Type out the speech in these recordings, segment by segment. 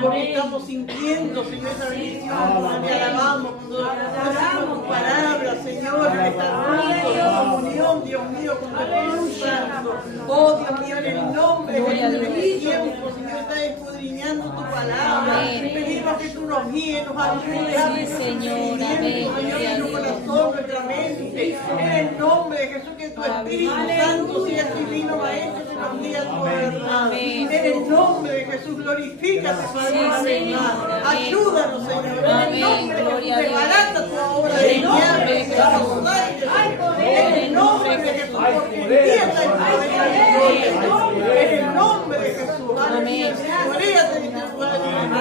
porque estamos sintiendo, Señor, esa bendición, cuando te alabamos, cuando decimos tu palabra, Señor, en esta noche, en comunión, Dios mío, con tu Espíritu Santo. Oh, Dios mío, en el nombre de Jesús, en este tiempo, Señor, está escudriñando tu palabra. Pedimos que tú nos guíes, nos ayudes a ver Señor, nuestro corazón, nuestra mente. En el nombre de Jesús, que tu Espíritu Santo sea tu divino Maestro, que nos guíe a tu verdad. En el nombre de Jesús, glorifícate, Padre, una vez más. Ayúdanos, Señor. En el nombre de Jesús, desbarata tu obra de diablo, en el nombre de Jesús, porque entienda el poder de Dios. En el nombre de Jesús, aleluya. Señoríate en tu lugar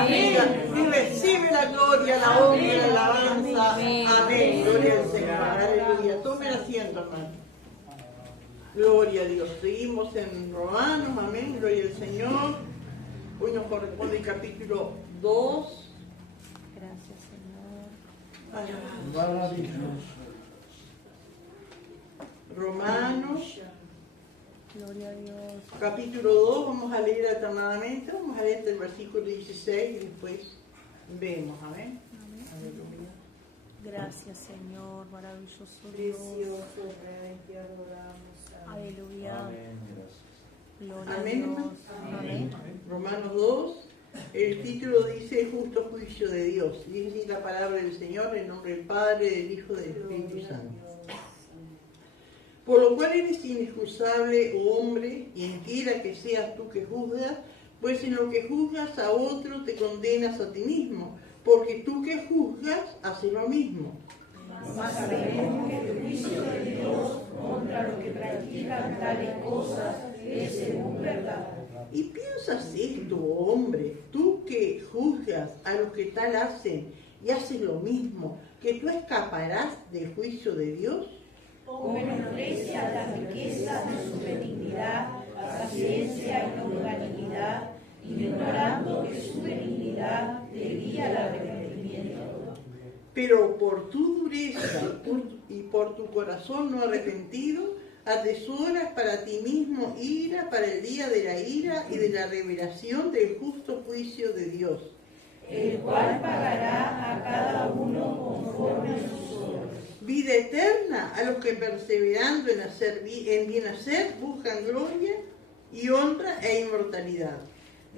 y recibe la gloria, la honra y la alabanza. Amén. Gloria al Señor. Aleluya. Tomen asiento, hermano. Gloria a Dios. Seguimos en Romanos. Amén. Gloria al Señor. Hoy nos corresponde el capítulo 2. Gracias, Señor. Romanos. Gloria a Dios. Capítulo 2, vamos a leer alternadamente, vamos a leer hasta el versículo 16 y después vemos, amén. Aleluya. Gracias, Señor, maravilloso Dios. Precioso Rey, te adoramos. Aleluya. Gloria Amén. a Dios. Amén. Romanos 2, el título dice justo juicio de Dios. Y dice la palabra del Señor en nombre del Padre, del Hijo y del Espíritu Santo. Por lo cual eres inexcusable, oh hombre, y entiera que seas tú que juzgas, pues en lo que juzgas a otro te condenas a ti mismo, porque tú que juzgas haces lo mismo. Mas sabemos que el juicio de Dios contra los que practican tales cosas es según verdad. Y piensas esto, oh hombre, tú que juzgas a los que tal hacen y haces lo mismo, que tú escaparás del juicio de Dios. O menosprecia las riquezas de su benignidad, paciencia y longanimidad, ignorando que su benignidad debía al arrepentimiento. Pero por tu dureza y por tu corazón no arrepentido, atesoras para ti mismo ira para el día de la ira y de la revelación del justo juicio de Dios, el cual pagará a cada uno conforme a sus obras. vida eterna a los que perseverando en bien hacer buscan gloria y honra e inmortalidad.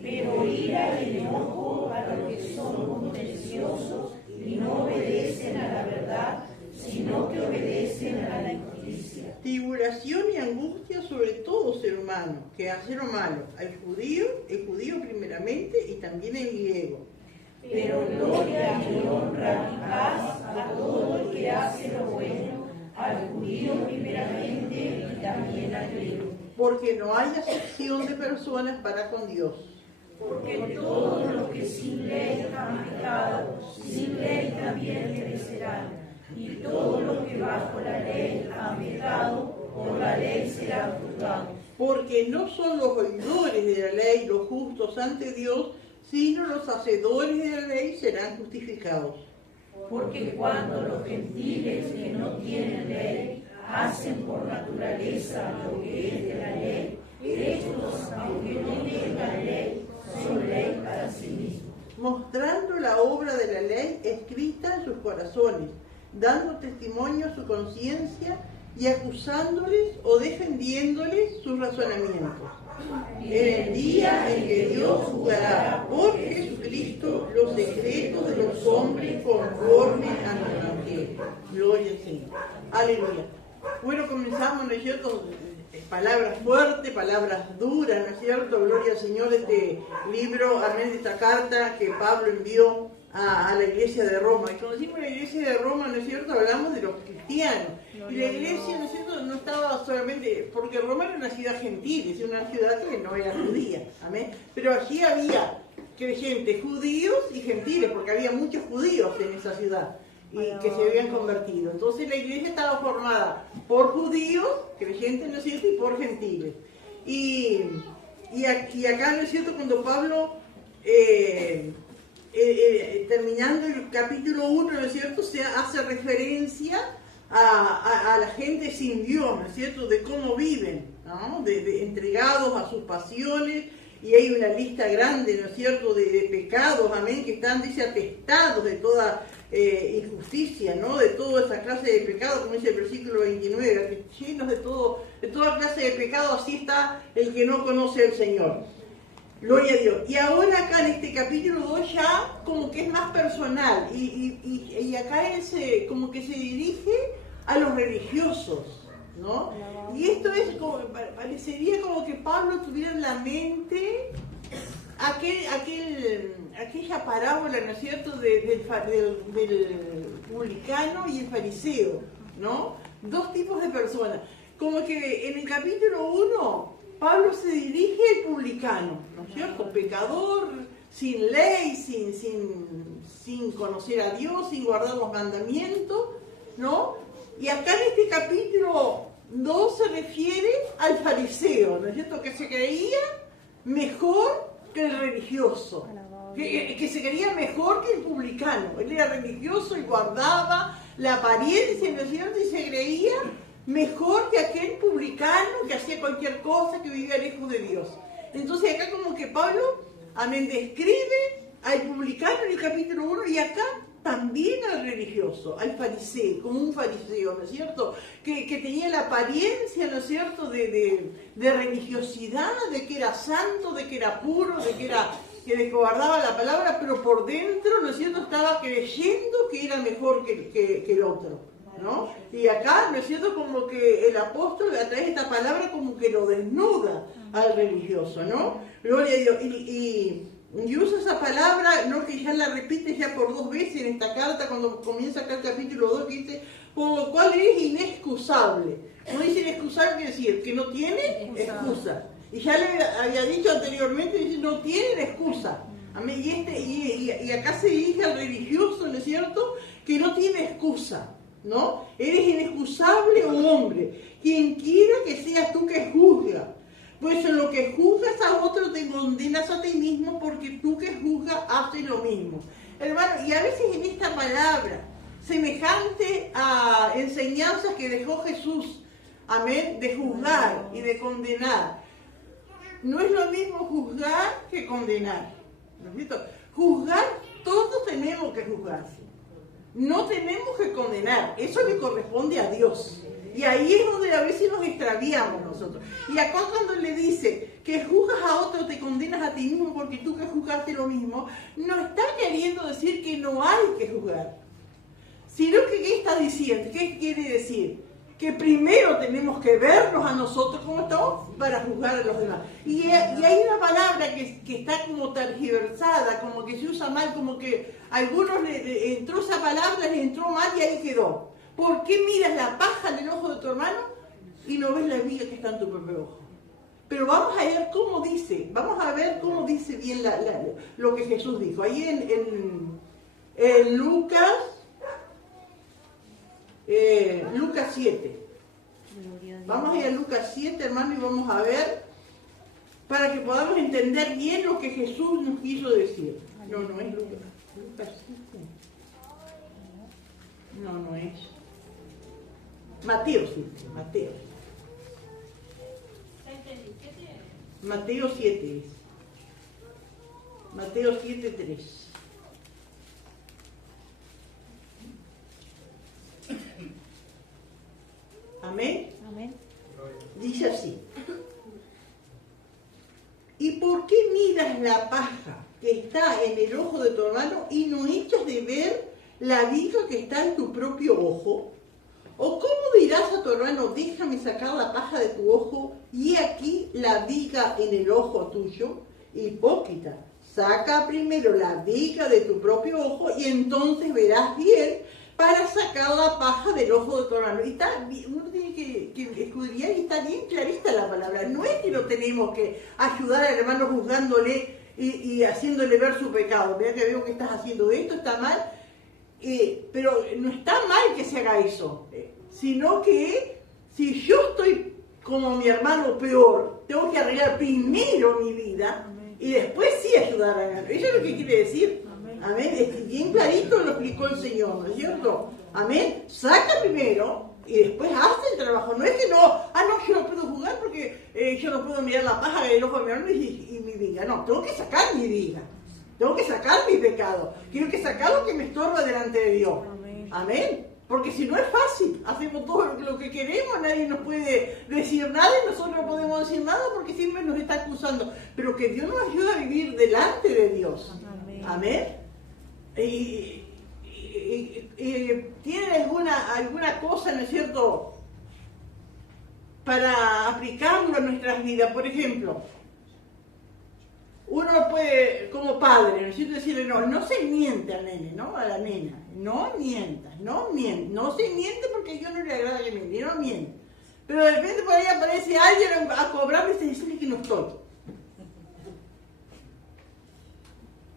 Pero ira y enojo a los que son contenciosos y no obedecen a la verdad, sino que obedecen a la injusticia. Tribulación y angustia sobre todo ser humano que hace lo malo, el judío primeramente y también el griego. Pero gloria y honra y paz a todo el que hace lo bueno, al judío primeramente y también al griego. Porque no hay acepción de personas para con Dios. Porque todos los que sin ley han pecado, sin ley también perecerán. Y todos los que bajo la ley han pecado, por la ley serán juzgados. Porque no son los oidores de la ley los justos ante Dios, sino los hacedores de la ley serán justificados. Porque cuando los gentiles que no tienen ley hacen por naturaleza lo que es de la ley, estos, aunque no tengan ley, son ley para sí mismos. Mostrando la obra de la ley escrita en sus corazones, dando testimonio a su conciencia y acusándoles o defendiéndoles sus razonamientos. En el día en que Dios juzgará por Jesucristo los secretos de los hombres conforme a su evangelio. Gloria al Señor. Aleluya. Bueno, comenzamos, ¿no es cierto? Palabras fuertes, palabras duras, ¿no es cierto? Gloria al Señor, este libro, amén, de esta carta que Pablo envió a la iglesia de Roma. Y cuando decimos la iglesia de Roma, ¿no es cierto? Hablamos de los cristianos. Y la iglesia, ¿no es cierto?, no estaba solamente, porque Roma era una ciudad gentil, es una ciudad que no era judía, amén. Pero allí había creyentes judíos y gentiles, porque había muchos judíos en esa ciudad y que se habían convertido. Entonces la iglesia estaba formada por judíos, creyentes, ¿no es cierto?, y por gentiles. Y acá, ¿no es cierto?, cuando Pablo, terminando el capítulo 1, ¿no es cierto?, se hace referencia a la gente sin Dios, ¿no es cierto?, de cómo viven, ¿no?, de entregados a sus pasiones y hay una lista grande, ¿no es cierto?, de pecados, amén, que están, dice, atestados de toda injusticia, ¿no?, de toda esa clase de pecado, como dice el versículo 29, llenos de toda clase de pecado, así está el que no conoce al Señor. Gloria a Dios. Y ahora acá en este capítulo 2 ya como que es más personal, y acá él como que se dirige a los religiosos, ¿no? Y esto es como, parecería como que Pablo tuviera en la mente aquella parábola, ¿no es cierto?, del publicano y el fariseo, ¿no? Dos tipos de personas. Como que en el capítulo 1, Pablo se dirige al publicano, ¿no es cierto?, pecador, sin ley, sin conocer a Dios, sin guardar los mandamientos, ¿no? Y acá en este capítulo 2 se refiere al fariseo, ¿no es cierto?, que se creía mejor que el religioso, que se creía mejor que el publicano. Él era religioso y guardaba la apariencia, ¿no es cierto?, y se creía mejor que aquel publicano que hacía cualquier cosa, que vivía lejos de Dios. Entonces acá como que Pablo, amén, describe al publicano en el capítulo 1 y acá también al religioso, al fariseo, como un fariseo, ¿no es cierto?, que tenía la apariencia, ¿no es cierto?, de religiosidad, de que era santo, de que era puro, que guardaba la palabra, pero por dentro, ¿no es cierto?, estaba creyendo que era mejor que el otro, ¿no? Y acá, ¿no es cierto?, como que el apóstol a través de esta palabra como que lo desnuda al religioso, ¿no? Gloria a Dios. Y usa esa palabra, ¿no?, que ya la repite ya por 2 veces en esta carta, cuando comienza acá el capítulo 2, que dice, por lo cual es inexcusable. No dice inexcusable, quiere decir que no tiene excusa. Y ya le había dicho anteriormente, dice, no tienen excusa. Amén. Y acá se dirige al religioso, ¿no es cierto?, que no tiene excusa, ¿no? Eres inexcusable, hombre, quien quiera que seas tú que juzga. Pues en lo que juzgas a otro te condenas a ti mismo, porque tú que juzgas haces lo mismo. Hermano, y a veces en esta palabra, semejante a enseñanzas que dejó Jesús, amén, de juzgar y de condenar, no es lo mismo juzgar que condenar, ¿no es cierto? Juzgar, todos tenemos que juzgar, no tenemos que condenar, eso le corresponde a Dios. Y ahí es donde a veces nos extraviamos nosotros. Y acá cuando le dice que juzgas a otro, te condenas a ti mismo porque tú que juzgaste lo mismo, no está queriendo decir que no hay que juzgar. Sino que ¿qué está diciendo? ¿Qué quiere decir? Que primero tenemos que vernos a nosotros como estamos para juzgar a los demás. Y hay una palabra que está como tergiversada, como que se usa mal, como que a algunos entró esa palabra, les entró mal y ahí quedó. ¿Por qué miras la paja en el ojo de tu hermano y no ves la viga que está en tu propio ojo? Pero vamos a ver cómo dice, bien lo que Jesús dijo. Ahí en Lucas 7. Vamos a ir a Lucas 7, hermano, y vamos a ver para que podamos entender bien lo que Jesús nos quiso decir. No es Lucas 7. No es. Mateo 7, Mateo 7 es. Mateo 7:3. Amén. Amén. Dice así. ¿Y por qué miras la paja que está en el ojo de tu hermano y no echas de ver la viga que está en tu propio ojo? ¿O cómo dirás a tu hermano, déjame sacar la paja de tu ojo y aquí la viga en el ojo tuyo? Hipócrita, saca primero la viga de tu propio ojo y entonces verás bien para sacar la paja del ojo de tu hermano. Y uno tiene que escudriñar y está bien clarita la palabra. No es que no tenemos que ayudar al hermano juzgándole y haciéndole ver su pecado. Mira que veo que estás haciendo esto, está mal. Pero no está mal que se haga eso, sino que si yo estoy como mi hermano peor, tengo que arreglar primero mi vida. Amén. Y después sí ayudar a hermano. Eso es lo que quiere decir. Amén. Bien clarito lo explicó el Señor, ¿no es cierto? Amén. Saca primero y después hace el trabajo. No es que no, yo no puedo jugar porque yo no puedo mirar la paja del ojo de mi hermano y mi viga. No, tengo que sacar mi viga. Tengo que sacar mi pecado. Tengo que sacar lo que me estorba delante de Dios. Amén. Amén. Porque si no es fácil, hacemos todo lo que queremos, nadie nos puede decir nada y nosotros no podemos decir nada porque siempre nos está acusando. Pero que Dios nos ayude a vivir delante de Dios. Amén. Amén. ¿Tienen alguna cosa, ¿no es cierto?, para aplicarlo a nuestras vidas? Por ejemplo, uno puede, como padre, ¿no es cierto?, decirle, no se miente al nene, ¿no?, a la nena, no mientas, no se miente porque a Dios no le agrada que miente, no miente. Pero de repente por ahí aparece alguien a cobrarme y decirle que no estoy.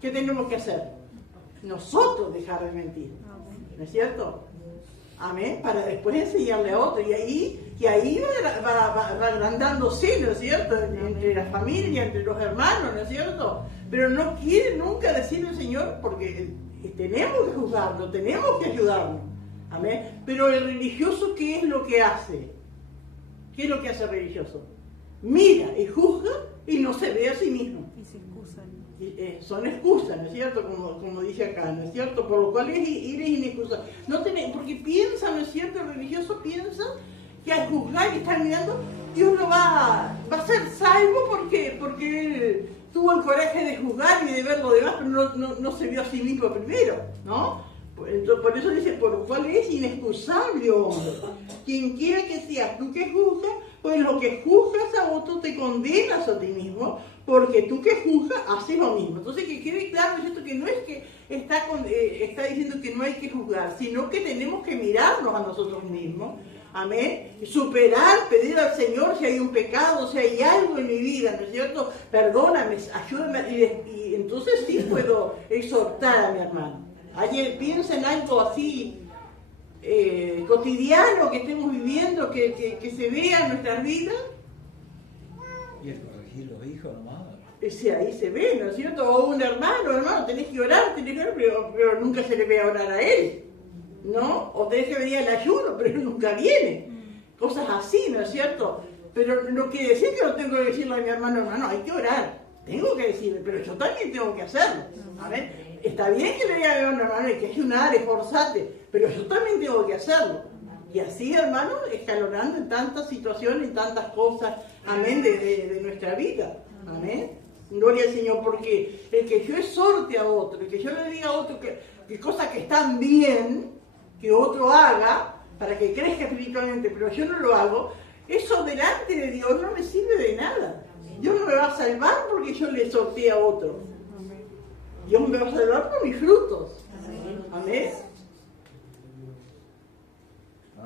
¿Qué tenemos que hacer? Nosotros dejar de mentir, ¿no es cierto? Amén, para después enseñarle a otro, y ahí va agrandándose, ¿no es cierto?, entre la familia, entre los hermanos, ¿no es cierto? Pero no quiere nunca decirle al Señor, porque tenemos que juzgarlo, tenemos que ayudarlo, amén. Pero el religioso, ¿qué es lo que hace? ¿Qué es lo que hace el religioso? Mira y juzga y no se ve a sí mismo. Y se excusan. Son excusas, ¿no es cierto?, como dice acá, ¿no es cierto?, por lo cual eres inexcusable. Porque piensa, ¿no es cierto?, el religioso piensa que al juzgar y estar mirando, Dios lo va a ser salvo porque él tuvo el coraje de juzgar y de ver lo demás, pero no se vio a sí mismo primero, ¿no? Por eso dice, por lo cual es inexcusable, hombre. Quien quiera que seas tú que juzgas, pues lo que juzgas a otro te condenas a ti mismo, porque tú que juzgas haces lo mismo. Entonces que quede claro, ¿no es cierto?, que no es que está diciendo que no hay que juzgar, sino que tenemos que mirarnos a nosotros mismos, amén, superar, pedir al Señor si hay un pecado, si hay algo en mi vida, ¿no es cierto?, perdóname, ayúdame, y entonces sí puedo exhortar a mi hermano. Ayer piensa en algo así cotidiano que estemos viviendo, que se vea en nuestras vidas. Y el corregir los hijos nomás. Ahí se ve, ¿no es cierto? O un hermano, tenés que orar, pero nunca se le ve a orar a él, ¿no? O tenés que venir al ayuno, pero él nunca viene. Cosas así, ¿no es cierto? Pero no quiere decir que no tengo que decirle a mi hermano, hay que orar. Tengo que decirle, pero yo también tengo que hacerlo. A ver, está bien que le diga a mi hermano, hay que ayunar, esforzate, pero yo también tengo que hacerlo. Y así, hermano, escalonando en tantas situaciones, en tantas cosas, amén, de nuestra vida. Amén. Gloria al Señor, porque el que yo exhorte a otro, el que yo le diga a otro que cosas que están bien, que otro haga, para que crezca espiritualmente, pero yo no lo hago, eso delante de Dios no me sirve de nada. Dios no me va a salvar porque yo le exhorté a otro. Dios me va a salvar por mis frutos. Amén.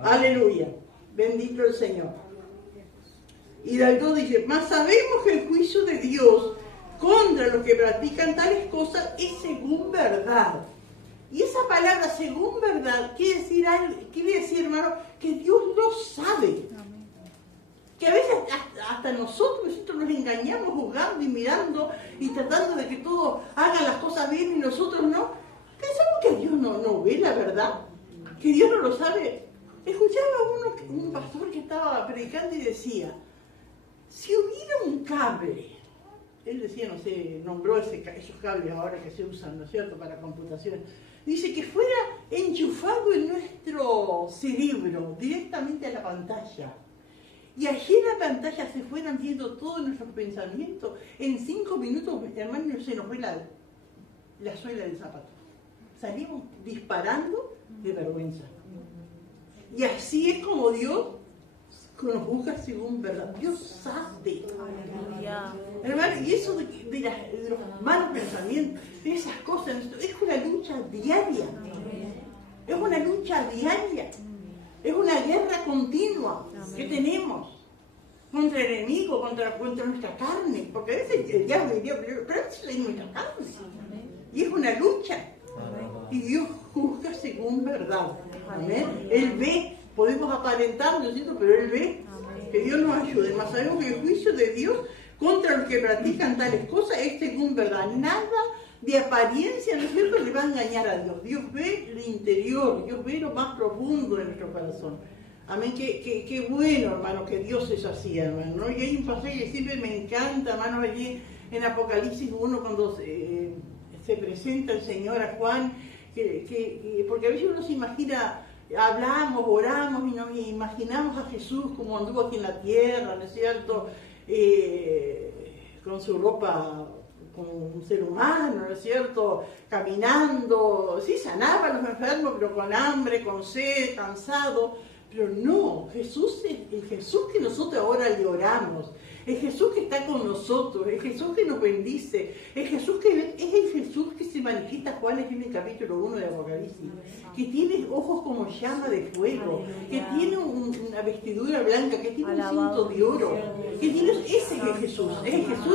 Aleluya. Bendito el Señor. Y del 2 dice, mas sabemos que el juicio de Dios contra los que practican tales cosas es según verdad. Y esa palabra según verdad quiere decir, hermano, que Dios lo sabe. Que a veces hasta nosotros nos engañamos juzgando y mirando y tratando de que todos hagan las cosas bien y nosotros no. Pensamos que Dios no ve la verdad, que Dios no lo sabe. Escuchaba un pastor que estaba predicando y decía, si hubiera un cable, él decía, no sé, nombró esos cables ahora que se usan, ¿no es cierto?, para computación, dice que fuera enchufado en nuestro cerebro, directamente a la pantalla, y allí en la pantalla se fueran viendo todos nuestros pensamientos, en 5 minutos, hermano, se nos fue la suela del zapato. Salimos disparando de vergüenza. Y así es como Dios nos busca según verdad. Dios sabe. Aleluya. Hermano, y eso de los malos pensamientos, de esas cosas, es una lucha diaria. Es una lucha diaria. Es una guerra continua que tenemos contra el enemigo, contra nuestra carne. Porque a veces el diablo diría, pero es nuestra carne. Y es una lucha. Y Dios juzga según verdad. Amén. Él ve, podemos aparentar, ¿no es cierto?, pero Él ve. Que Dios nos ayude. Más sabemos que el juicio de Dios contra los que practican tales cosas es según verdad. Nada de apariencia, ¿no es cierto?, le va a engañar a Dios. Dios ve el interior, Dios ve lo más profundo de nuestro corazón. Amén, qué bueno, hermano, que Dios es así, hermano, ¿no? Y hay un pasaje que siempre me encanta, hermano, allí en Apocalipsis 1, cuando se presenta el Señor a Juan, porque a veces uno se imagina, hablamos, oramos y nos imaginamos a Jesús como anduvo aquí en la tierra, ¿no es cierto? Con su ropa como un ser humano, ¿no es cierto? Caminando, sí, sanaba a los enfermos, pero con hambre, con sed, cansado. Pero no, Jesús es el Jesús que nosotros ahora le oramos, el Jesús que está con nosotros, el Jesús que nos bendice, el Jesús que es el Jesús que se manifiesta, Juan es en el capítulo 1 de Apocalipsis, que tiene ojos como llama de fuego, que tiene una vestidura blanca, que tiene un cinto de oro, que tiene, ese es el Jesús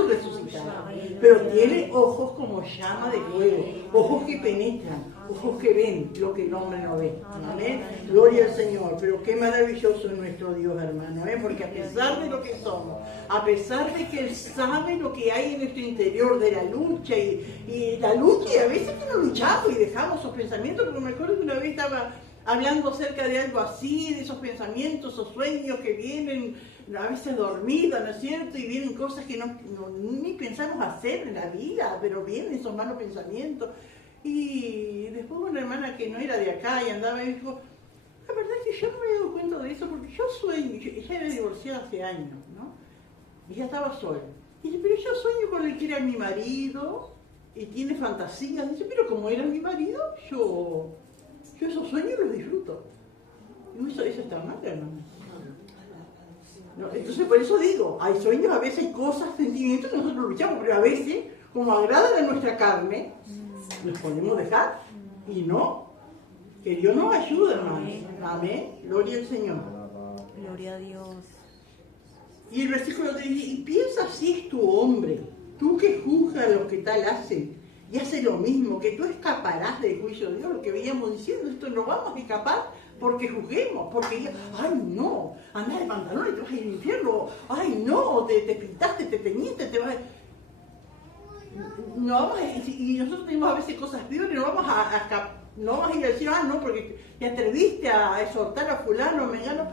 resucitado, pero tiene ojos como llama de fuego, ojos que penetran, ojos que ven lo que el hombre no ve. Amén. Gloria al Señor. Pero qué maravilloso es nuestro Dios, hermano, porque a pesar de lo que somos, a pesar de que Él sabe lo que hay en nuestro interior, de la lucha y la lucha, y a veces que no luchamos y dejamos esos pensamientos, porque me acuerdo que una vez estaba hablando acerca de algo así, de esos pensamientos o sueños que vienen a veces dormidos, ¿no es cierto? Y vienen cosas que ni pensamos hacer en la vida, pero vienen esos malos pensamientos. Y después una hermana que no era de acá y andaba y dijo, la verdad es que yo no me he dado cuenta de eso porque yo sueño, ella era divorciada hace años, ¿no? Y ya estaba sola. Y dice, pero yo sueño con el que era mi marido y tiene fantasías. Dice, pero como era mi marido, yo esos sueños los disfruto. Y eso está mal, hermano. No, entonces por eso digo, hay sueños, a veces hay cosas, sentimientos que nosotros luchamos, pero a veces, como agradan a nuestra carne, nos podemos dejar y no, que Dios nos ayude, hermanos. Amén. Gloria al Señor. Gloria a Dios. Y el versículo 3 dice, y piensa si es tu hombre, tú que juzgas a los que tal hacen y hace lo mismo, que tú escaparás del juicio de Dios. Lo que veíamos diciendo, esto no vamos a escapar porque juzguemos, porque ay no, andás de pantalón y te vas a ir al infierno, ay no, te pintaste, te teñiste, te vas a... No vamos y nosotros tenemos a veces cosas peores, no vamos a ir a decir, no, porque te atreviste a exhortar a fulano, a mengano.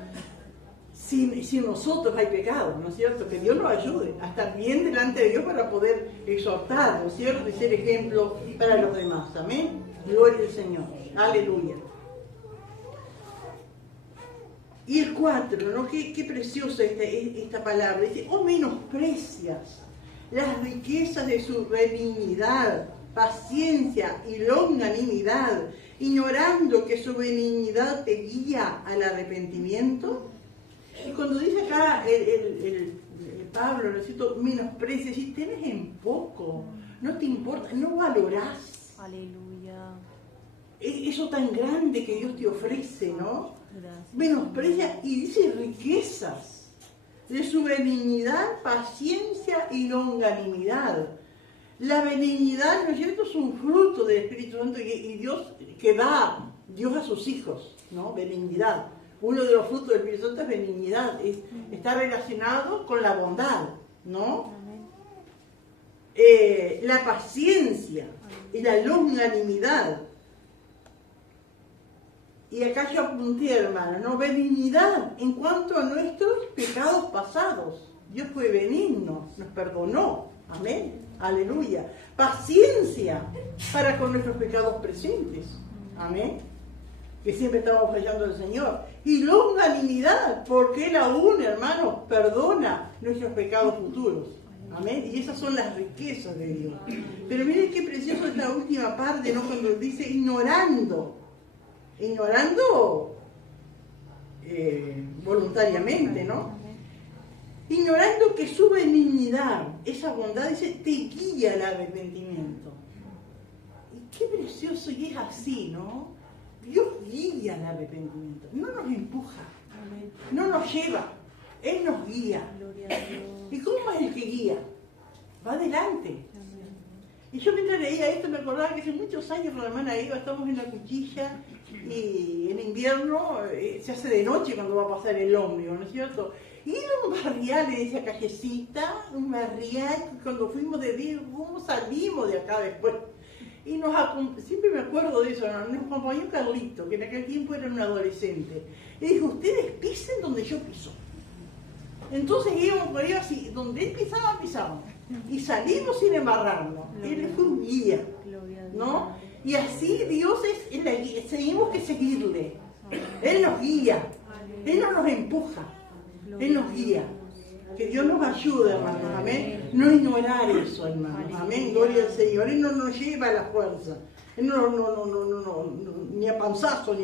Si nosotros hay pecado, ¿no es cierto? Que Dios nos ayude a estar bien delante de Dios para poder exhortar, ¿no es cierto? Y ser ejemplo para los demás. Amén. Gloria al Señor. Aleluya. Y el 4, ¿no? Qué preciosa esta palabra. Dice, menosprecias las riquezas de su benignidad, paciencia y longanimidad, ignorando que su benignidad te guía al arrepentimiento. Y cuando dice acá el Pablo, ¿no es cierto? Menosprecia, si tenés en poco, no te importa, no valorás. Aleluya. Eso tan grande que Dios te ofrece, ¿no? Gracias. Menosprecia y dice riquezas de su benignidad, paciencia y longanimidad. La benignidad, ¿no es cierto?, es un fruto del Espíritu Santo y Dios que da Dios a sus hijos, ¿no? Benignidad. Uno de los frutos del Espíritu Santo es benignidad, está relacionado con la bondad, ¿no? La paciencia y la longanimidad. Y acá yo apunté, hermano, ¿no? Benignidad en cuanto a nuestros pecados pasados. Dios fue benigno, nos perdonó. Amén. Aleluya. Paciencia para con nuestros pecados presentes. Amén. Que siempre estamos fallando al Señor. Y longanimidad, porque Él aún, hermanos, perdona nuestros pecados futuros. Amén. Y esas son las riquezas de Dios. Pero miren qué precioso es la última parte, ¿no? Cuando dice ignorando voluntariamente, ¿no? Ignorando que su benignidad, esa bondad, dice, te guía al arrepentimiento. Y qué precioso, y es así, ¿no? Dios guía al arrepentimiento, no nos empuja, no nos lleva, Él nos guía. ¿Y cómo es el que guía? Va adelante. Y yo mientras leía esto me acordaba que hace muchos años con la hermana Eva estamos en la cuchilla y en invierno se hace de noche cuando va a pasar el ómnibus, ¿no es cierto? Y era un barrial en esa callecita, un barrial, cuando fuimos de día, ¿cómo salimos de acá después? Y siempre me acuerdo de eso, nos acompañó Carlito, que en aquel tiempo era un adolescente. Y dijo, ustedes pisen donde yo piso. Entonces íbamos por ahí así, donde él pisaba, pisamos. Y salimos sin embarrarnos. Él fue un guía, ¿no? Y así Dios es la guía, seguimos que seguirle. Él nos guía, Él no nos empuja, Él nos guía. Que Dios nos ayude, hermanos, amén. No ignorar eso, hermanos, amén. Gloria al Señor. Él no nos lleva a la fuerza. Él no, ni a panzazo,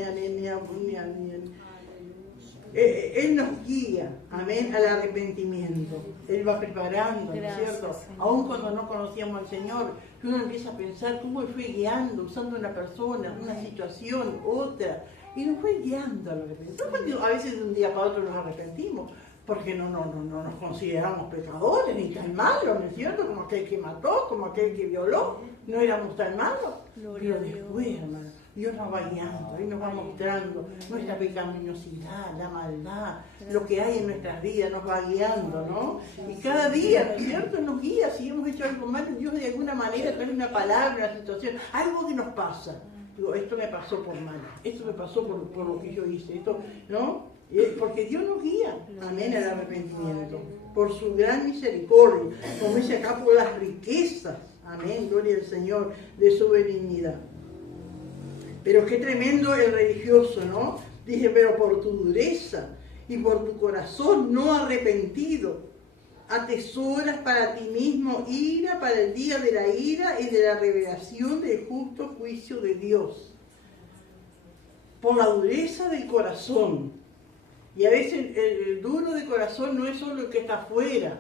Él nos guía, amén, al arrepentimiento. Él va preparando, ¿no es cierto? Aún cuando no conocíamos al Señor, uno empieza a pensar cómo Él fue guiando, usando una persona, una situación, otra, y nos fue guiando al arrepentimiento. A veces de un día para otro nos arrepentimos, porque no nos consideramos pecadores, ni tan malos, ¿no es cierto? Como aquel que mató, como aquel que violó, no éramos tan malos. Pero después, hermano, Dios nos va guiando, Él nos va mostrando nuestra pecaminosidad, la maldad, lo que hay en nuestras vidas, nos va guiando, ¿no? Y cada día, ¿no es cierto?, nos guía. Si hemos hecho algo malo, Dios de alguna manera trae una palabra, una situación, algo que nos pasa. Digo, esto me pasó por mal, esto me pasó por lo que yo hice, esto, ¿no? Porque Dios nos guía, amén, al arrepentimiento, por su gran misericordia, como dice acá, por las riquezas, amén, gloria al Señor, de su benignidad. Pero qué tremendo el religioso, ¿no? Dice, pero por tu dureza y por tu corazón no arrepentido, atesoras para ti mismo ira para el día de la ira y de la revelación del justo juicio de Dios. Por la dureza del corazón. Y a veces el duro de corazón no es solo el que está afuera,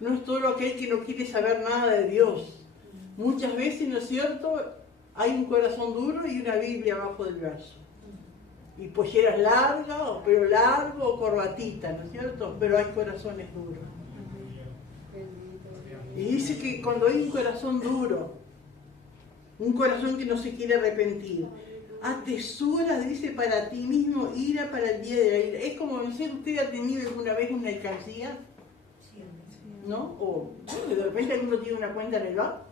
no es solo aquel que no quiere saber nada de Dios. Muchas veces, ¿no es cierto?, hay un corazón duro y una Biblia abajo del brazo. Y polleras largas, o pelo largo, o corbatita, ¿no es cierto? Pero hay corazones duros. Y dice que cuando hay un corazón duro, un corazón que no se quiere arrepentir, atesoras, dice, para ti mismo ira para el día de la ira. Es como decir, ¿usted ha tenido alguna vez una alcancía? ¿No? O bueno, de repente alguno tiene una cuenta en el banco,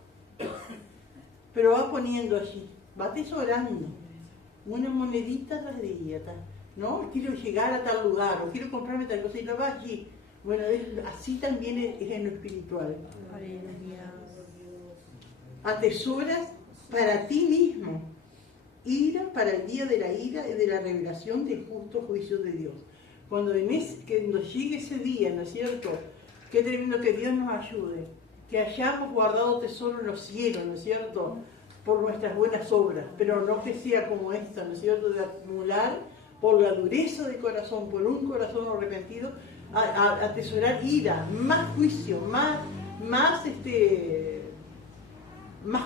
pero va poniendo allí, va atesorando una monedita tras de ella, ¿no? Quiero llegar a tal lugar, o quiero comprarme tal cosa, y lo va allí. Bueno, así también es en lo espiritual. Atesoras para ti mismo ira para el día de la ira y de la revelación del justo juicio de Dios. Cuando llegue ese día, ¿no es cierto? Qué tremendo, que Dios nos ayude, que hayamos guardado tesoro en los cielos, ¿no es cierto?, por nuestras buenas obras, pero no que sea como esta, ¿no es cierto?, de acumular por la dureza del corazón, por un corazón arrepentido, a atesorar ira, más juicio, más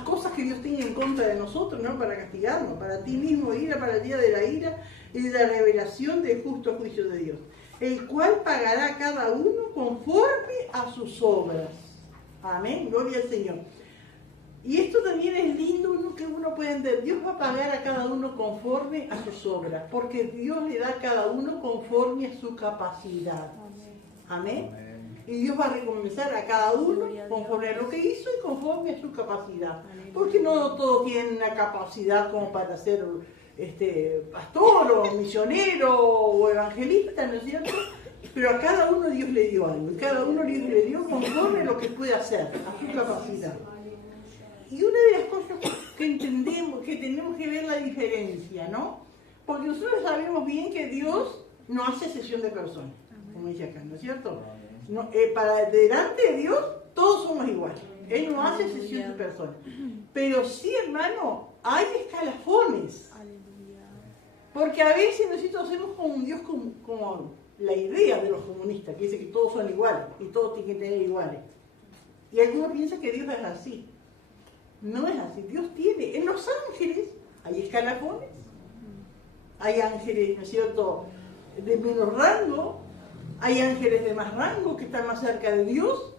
cosas que Dios tiene en contra de nosotros, ¿no?, para castigarnos. Para ti mismo ira para el día de la ira y de la revelación del justo juicio de Dios, el cual pagará a cada uno conforme a sus obras. Amén, gloria al Señor. Y esto también es lindo, que uno puede entender. Dios va a pagar a cada uno conforme a sus obras, porque Dios le da a cada uno conforme a su capacidad. Amén. Y Dios va a recompensar a cada uno conforme a lo que hizo y conforme a su capacidad. Porque no todos tienen una capacidad como para ser pastor o misionero o evangelista, ¿no es cierto? Pero a cada uno Dios le dio algo, y cada uno Dios le dio conforme a lo que puede hacer, a su capacidad. Y una de las cosas que entendemos, que tenemos que ver la diferencia, ¿no? Porque nosotros sabemos bien que Dios no hace excepción de personas, como dice acá, ¿no es cierto? No, para delante de Dios todos somos iguales. Él no hace excepción de personas. Pero sí, hermano, hay escalafones. Porque a veces nosotros hacemos con un Dios como la idea de los comunistas, que dice que todos son iguales y todos tienen que tener iguales. Y algunos piensan que Dios es así. No es así. Dios tiene, en los ángeles hay escalafones. Hay ángeles, ¿no es cierto?, de menos rango. Hay ángeles de más rango que están más cerca de Dios.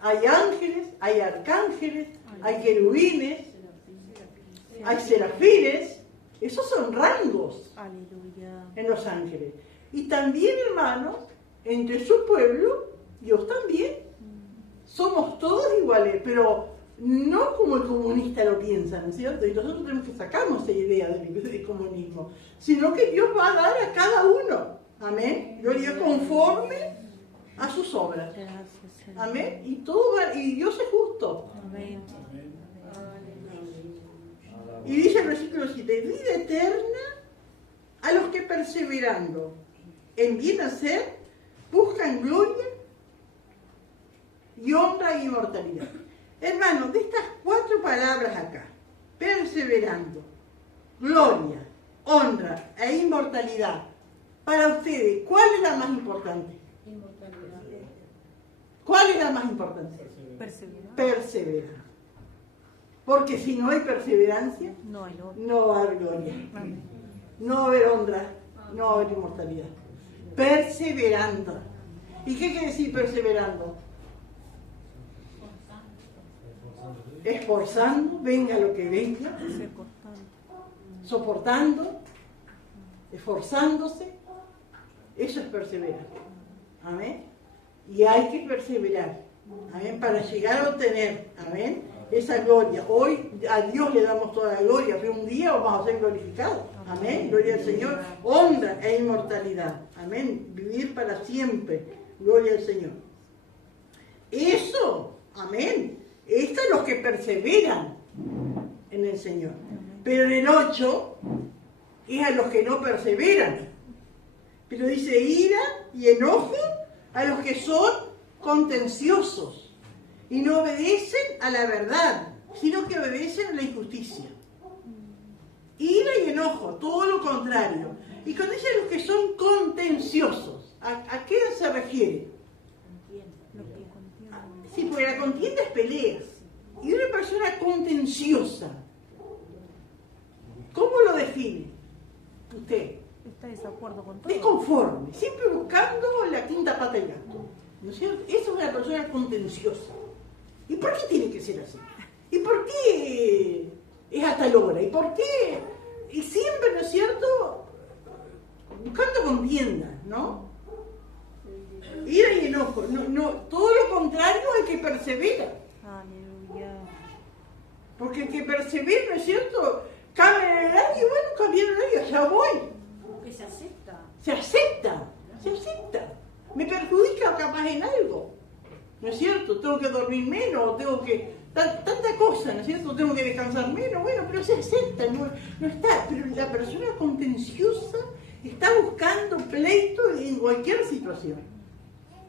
Hay ángeles, hay arcángeles, hay querubines, hay serafines. Esos son rangos en los ángeles. Y también, hermanos, entre su pueblo, Dios también. Somos todos iguales, pero no como el comunista lo piensa, ¿no es cierto? Y nosotros tenemos que sacarnos esa idea del comunismo, sino que Dios va a dar a cada uno, amén, gloria, conforme a sus obras, Gracias, Señor. amén, y todo va, y Dios es justo. Amén. Y dice el versículo 7, vida eterna a los que perseverando en bien hacer buscan gloria y honra y inmortalidad. Hermanos, de estas 4 palabras acá, perseverando, gloria, honra e inmortalidad, para ustedes, ¿cuál es la más importante? ¿Cuál es la más importante? Perseverar. Perseverar. Porque si no hay perseverancia, No hay otro. no va a haber gloria, Amén. no va a haber honra, no va a haber inmortalidad. Perseverando. ¿Y qué quiere decir perseverando? Esforzando, venga lo que venga, Ser constante. soportando, esforzándose. Eso es perseverar. Amén. Y hay que perseverar. Amén. Para llegar a obtener, amén, esa gloria. Hoy a Dios le damos toda la gloria, pero un día vamos a ser glorificados. Amén. Gloria al Señor. Honra e inmortalidad. Amén. Vivir para siempre. Gloria al Señor. Eso, amén. Estos son los que perseveran en el Señor. Pero en el 8 es a los que no perseveran. Pero dice ira y enojo a los que son contenciosos y no obedecen a la verdad, sino que obedecen a la injusticia. Ira y enojo, todo lo contrario. Y cuando dice los que son contenciosos, ¿a qué se refiere? Lo que contiene. Sí, porque la contienda es peleas. Y una persona contenciosa, ¿cómo lo define usted? Está de desacuerdo con todo. Desconforme, siempre buscando la quinta pata del gato. ¿No es cierto? Esa es una persona contenciosa. ¿Y por qué tiene que ser así? ¿Y por qué es hasta la hora? ¿Y por qué? Y siempre, ¿no es cierto? Buscando contiendas, ¿no? Ira y enojo. No, todo lo contrario al que persevera. Aleluya. Porque el que persevera, ¿no es cierto? Cambia el horario, bueno, cambia el horario, ya voy. Que se acepta. Se acepta, se acepta. Me perjudica capaz en algo, ¿no es cierto? Tengo que dormir menos, tengo que... Tanta cosa, ¿no es cierto? Tengo que descansar menos, bueno, pero se acepta, no está. Pero la persona contenciosa está buscando pleito en cualquier situación,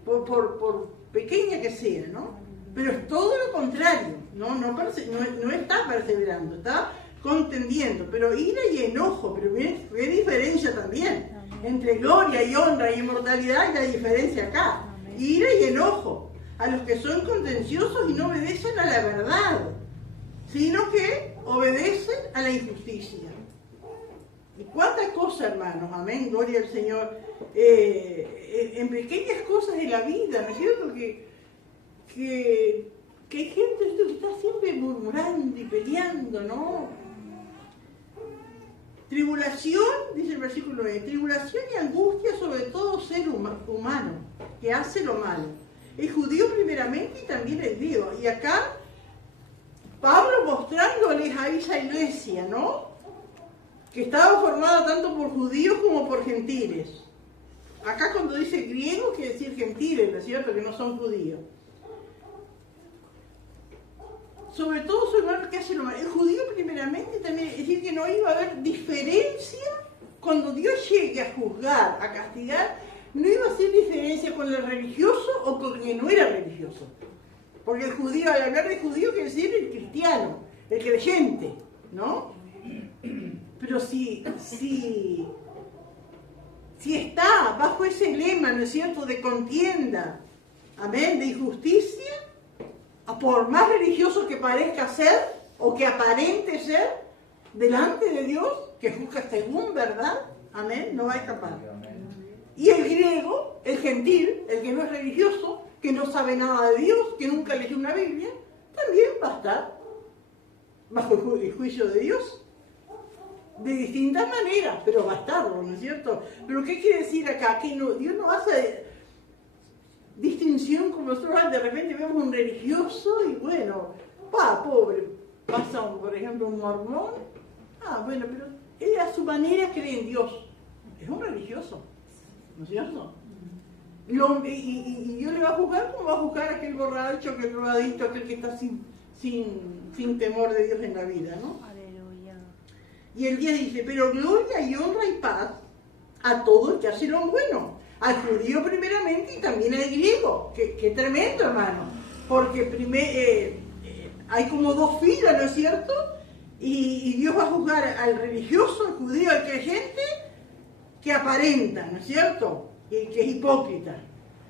por pequeña que sea, ¿no? Pero es todo lo contrario, no está perseverando, está contendiendo, pero ira y enojo, pero qué diferencia también. Entre gloria y honra y inmortalidad hay la diferencia acá. Ira y enojo a los que son contenciosos y no obedecen a la verdad, sino que obedecen a la injusticia. Y cuántas cosas, hermanos, amén, gloria al Señor, en pequeñas cosas de la vida, ¿no es cierto? Que hay gente que está siempre murmurando y peleando, ¿no? Tribulación, dice el versículo 9, tribulación y angustia sobre todo ser humano que hace lo malo. El judío primeramente y también el griego. Y acá Pablo mostrándoles a esa iglesia, ¿no? Que estaba formada tanto por judíos como por gentiles. Acá cuando dice griego quiere decir gentiles, ¿no es cierto? Que no son judíos. Sobre todo su hermano que hace lo malo. El judío primeramente también, es decir, que no iba a haber diferencia cuando Dios llegue a juzgar, a castigar, no iba a hacer diferencia con el religioso o con el que no era religioso. Porque el judío, al hablar de judío, quiere decir el cristiano, el creyente, ¿no? Pero si está bajo ese lema, ¿no es cierto?, de contienda, amén, de injusticia, por más religioso que parezca ser o que aparente ser, delante de Dios, que juzga según verdad, amén, no va a escapar. Y el griego, el gentil, el que no es religioso, que no sabe nada de Dios, que nunca leyó una Biblia, también va a estar bajo el juicio de Dios. De distintas maneras, pero va a estarlo, ¿no es cierto? Pero ¿qué quiere decir acá? Que Dios no hace distinción como nosotros de repente vemos un religioso y bueno, Pobre, pasa, por ejemplo, un mormón. Bueno, pero él a su manera cree en Dios. Es un religioso, ¿no es cierto? Y Dios le va a juzgar como va a juzgar a aquel borracho, aquel drogadicto, aquel que está sin temor de Dios en la vida, ¿no? Aleluya. Y el día dice, pero gloria y honra y paz a todo el que hace lo bueno, al judío primeramente y también al griego. Qué tremendo, hermano, porque hay como dos filas, ¿no es cierto? Y Dios va a juzgar al religioso, al judío, al creyente, que aparenta, ¿no es cierto? Y que es hipócrita.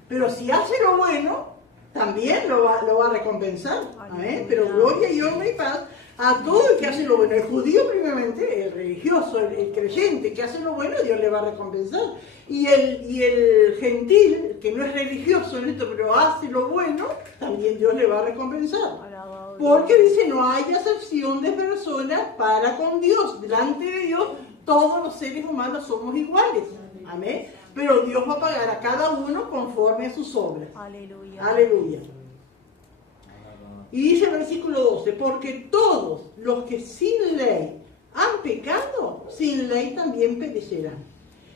Pero si hace lo bueno, también lo va a recompensar. ¿Amén? Pero gloria y honra y paz a todo el que hace lo bueno. El judío primeramente, el religioso, el creyente que hace lo bueno, Dios le va a recompensar. Y el gentil, que no es religioso en esto, pero hace lo bueno, también Dios le va a recompensar. Porque dice, no hay acepción de personas para con Dios. Delante de Dios, todos los seres humanos somos iguales. Amén. Pero Dios va a pagar a cada uno conforme a sus obras. Aleluya. Aleluya. Y dice el versículo 12, porque todos los que sin ley han pecado, sin ley también perecerán.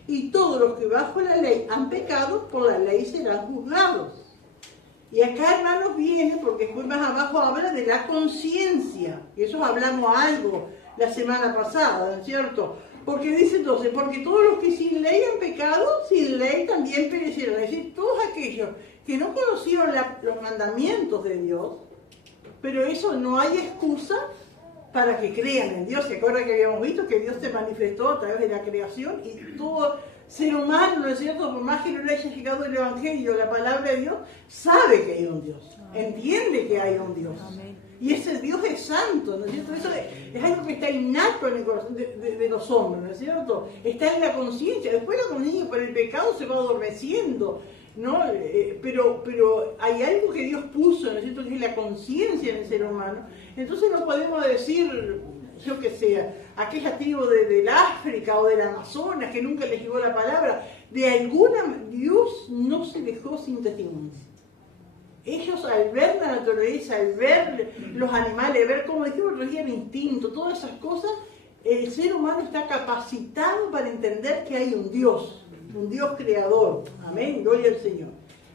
Y todos los que bajo la ley han pecado, por la ley serán juzgados. Y acá, hermanos, viene, porque después más abajo habla de la conciencia. Y eso hablamos algo la semana pasada, ¿no es cierto? Porque dice entonces, porque todos los que sin ley han pecado, sin ley también perecerán. Es decir, todos aquellos que no conocieron los mandamientos de Dios, pero eso no hay excusa para que crean en Dios. ¿Se acuerdan que habíamos visto que Dios se manifestó a través de la creación? Y todo ser humano, ¿no es cierto? Por más que no le haya llegado el Evangelio, la palabra de Dios, sabe que hay un Dios, entiende que hay un Dios. Amén. Y ese Dios es santo, ¿no es cierto? Eso es algo que está innato en el corazón de los hombres, ¿no es cierto? Está en la conciencia. Después la conciencia por el pecado se va adormeciendo, ¿no? Pero hay algo que Dios puso, ¿no es cierto? Que es la conciencia en el ser humano. Entonces no podemos decir, yo que sé, aquella tribu del África o del Amazonas que nunca les llegó la palabra, de alguna Dios no se dejó sin testimonio. Ellos al ver la naturaleza, al ver los animales, ver cómo dijimos el instinto, todas esas cosas, el ser humano está capacitado para entender que hay un Dios creador. Amén, gloria al Señor.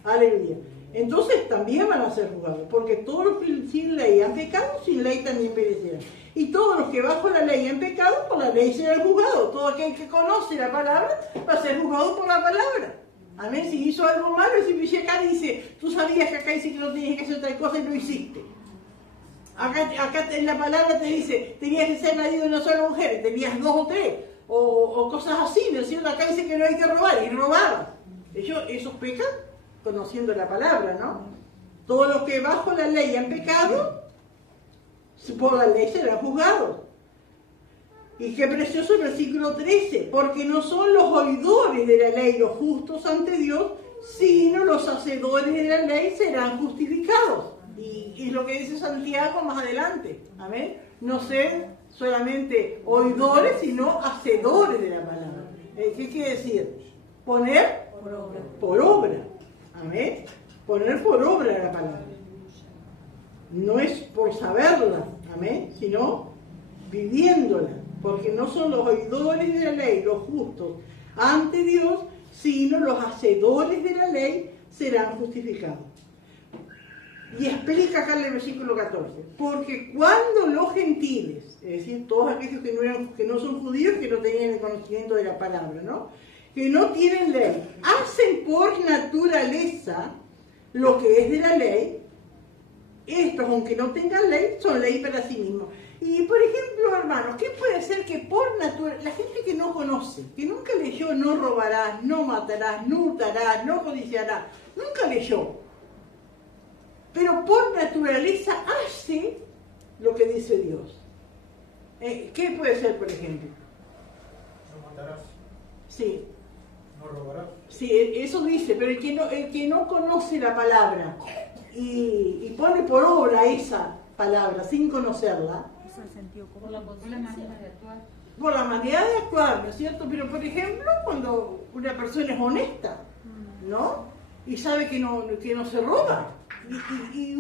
Aleluya. Entonces también van a ser juzgados, porque todos los que sin ley han pecado, sin ley también perecerán. Y todos los que bajo la ley han pecado, por la ley serán juzgados. Todo aquel que conoce la palabra va a ser juzgado por la palabra. Amén. Si hizo algo malo, si acá dice, tú sabías que acá dice que no tenías que hacer tal cosa y lo hiciste. Acá en la palabra te dice, tenías que ser marido de una sola mujer, tenías 2 o 3, o cosas así, ¿no es cierto? Acá dice que no hay que robar, y robaban. Esos pecan conociendo la palabra, ¿no? Todos los que bajo la ley han pecado, por la ley serán juzgados. Y qué precioso el versículo 13, porque no son los oidores de la ley los justos ante Dios, sino los hacedores de la ley serán justificados. Y lo que dice Santiago más adelante, amén. No ser solamente oidores, sino hacedores de la palabra. ¿Qué quiere decir? Poner por obra. Amén. Poner por obra la palabra. No es por saberla, amén, sino viviéndola. Porque no son los oidores de la ley los justos ante Dios, sino los hacedores de la ley serán justificados. Y explica acá en el versículo 14, porque cuando los gentiles, es decir, todos aquellos que no son judíos, que no tenían el conocimiento de la palabra, ¿no? Que no tienen ley, hacen por naturaleza lo que es de la ley, estos, aunque no tengan ley, son ley para sí mismos. Y por ejemplo, hermanos, ¿qué puede ser que por naturaleza, la gente que no conoce, que nunca leyó no robarás, no matarás, no hurtarás, no codiciarás, nunca leyó, pero por naturaleza hace lo que dice Dios? ¿Qué puede ser, por ejemplo? No matarás. Sí. No robarás. Sí, eso dice, pero el que no conoce la palabra y pone por obra esa palabra sin conocerla, Es el sentido común. Por la manera de actuar. por la manera de actuar, ¿no es cierto? Pero por ejemplo, cuando una persona es honesta, ¿no? Y sabe que no se roba, y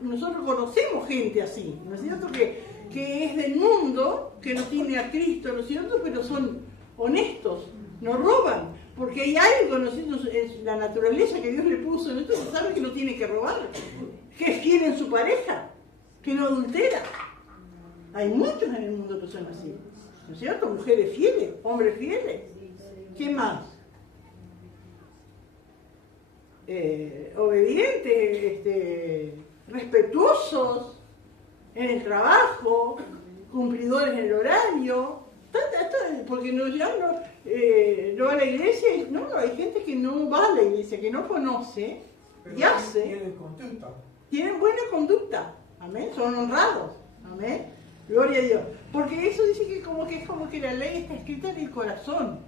nosotros conocemos gente así, ¿no es cierto? Que es del mundo, que no tiene a Cristo, ¿no es cierto? Pero son honestos, no roban, porque hay algo, ¿no es cierto?, en la naturaleza que Dios le puso, ¿no es cierto? Sabe que no tiene que robar, que es fiel en su pareja, que no adultera. Hay muchos en el mundo que son así, ¿no es cierto? Mujeres fieles, hombres fieles. ¿Qué más? Obedientes, respetuosos en el trabajo, cumplidores en el horario, porque no va a la iglesia, no, hay gente que no va a la iglesia, que no conoce y hace. Tienen conducta. Tienen buena conducta, amén, son honrados, amén, gloria a Dios. Porque eso dice que es como que la ley está escrita en el corazón,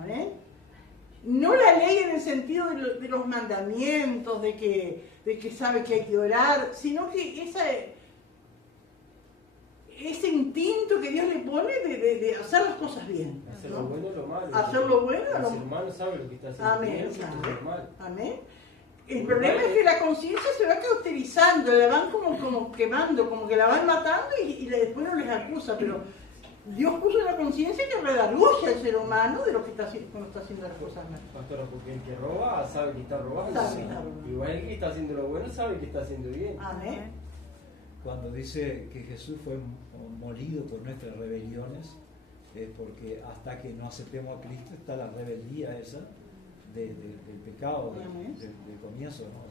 amén. No la ley en el sentido de los mandamientos, de que sabe que hay que orar, sino que ese instinto que Dios le pone de hacer las cosas bien. Hacer ¿no? lo bueno o lo malo. Hacer lo bueno o el lo ser humano sabe lo que está haciendo Amén, bien, lo que está haciendo mal. amén. El problema es que la conciencia se va cauterizando, la van como quemando, como que la van matando y después no les acusa, pero Dios puso la conciencia que redarguye al ser humano de lo que está haciendo las cosas mal. Pastora, porque el que roba sabe que está robando. Sabe que está robando. Igual el que está haciendo lo bueno sabe que está haciendo bien. Amén. Cuando dice que Jesús fue molido por nuestras rebeliones, es porque hasta que no aceptemos a Cristo está la rebeldía esa del pecado, del comienzo, ¿no?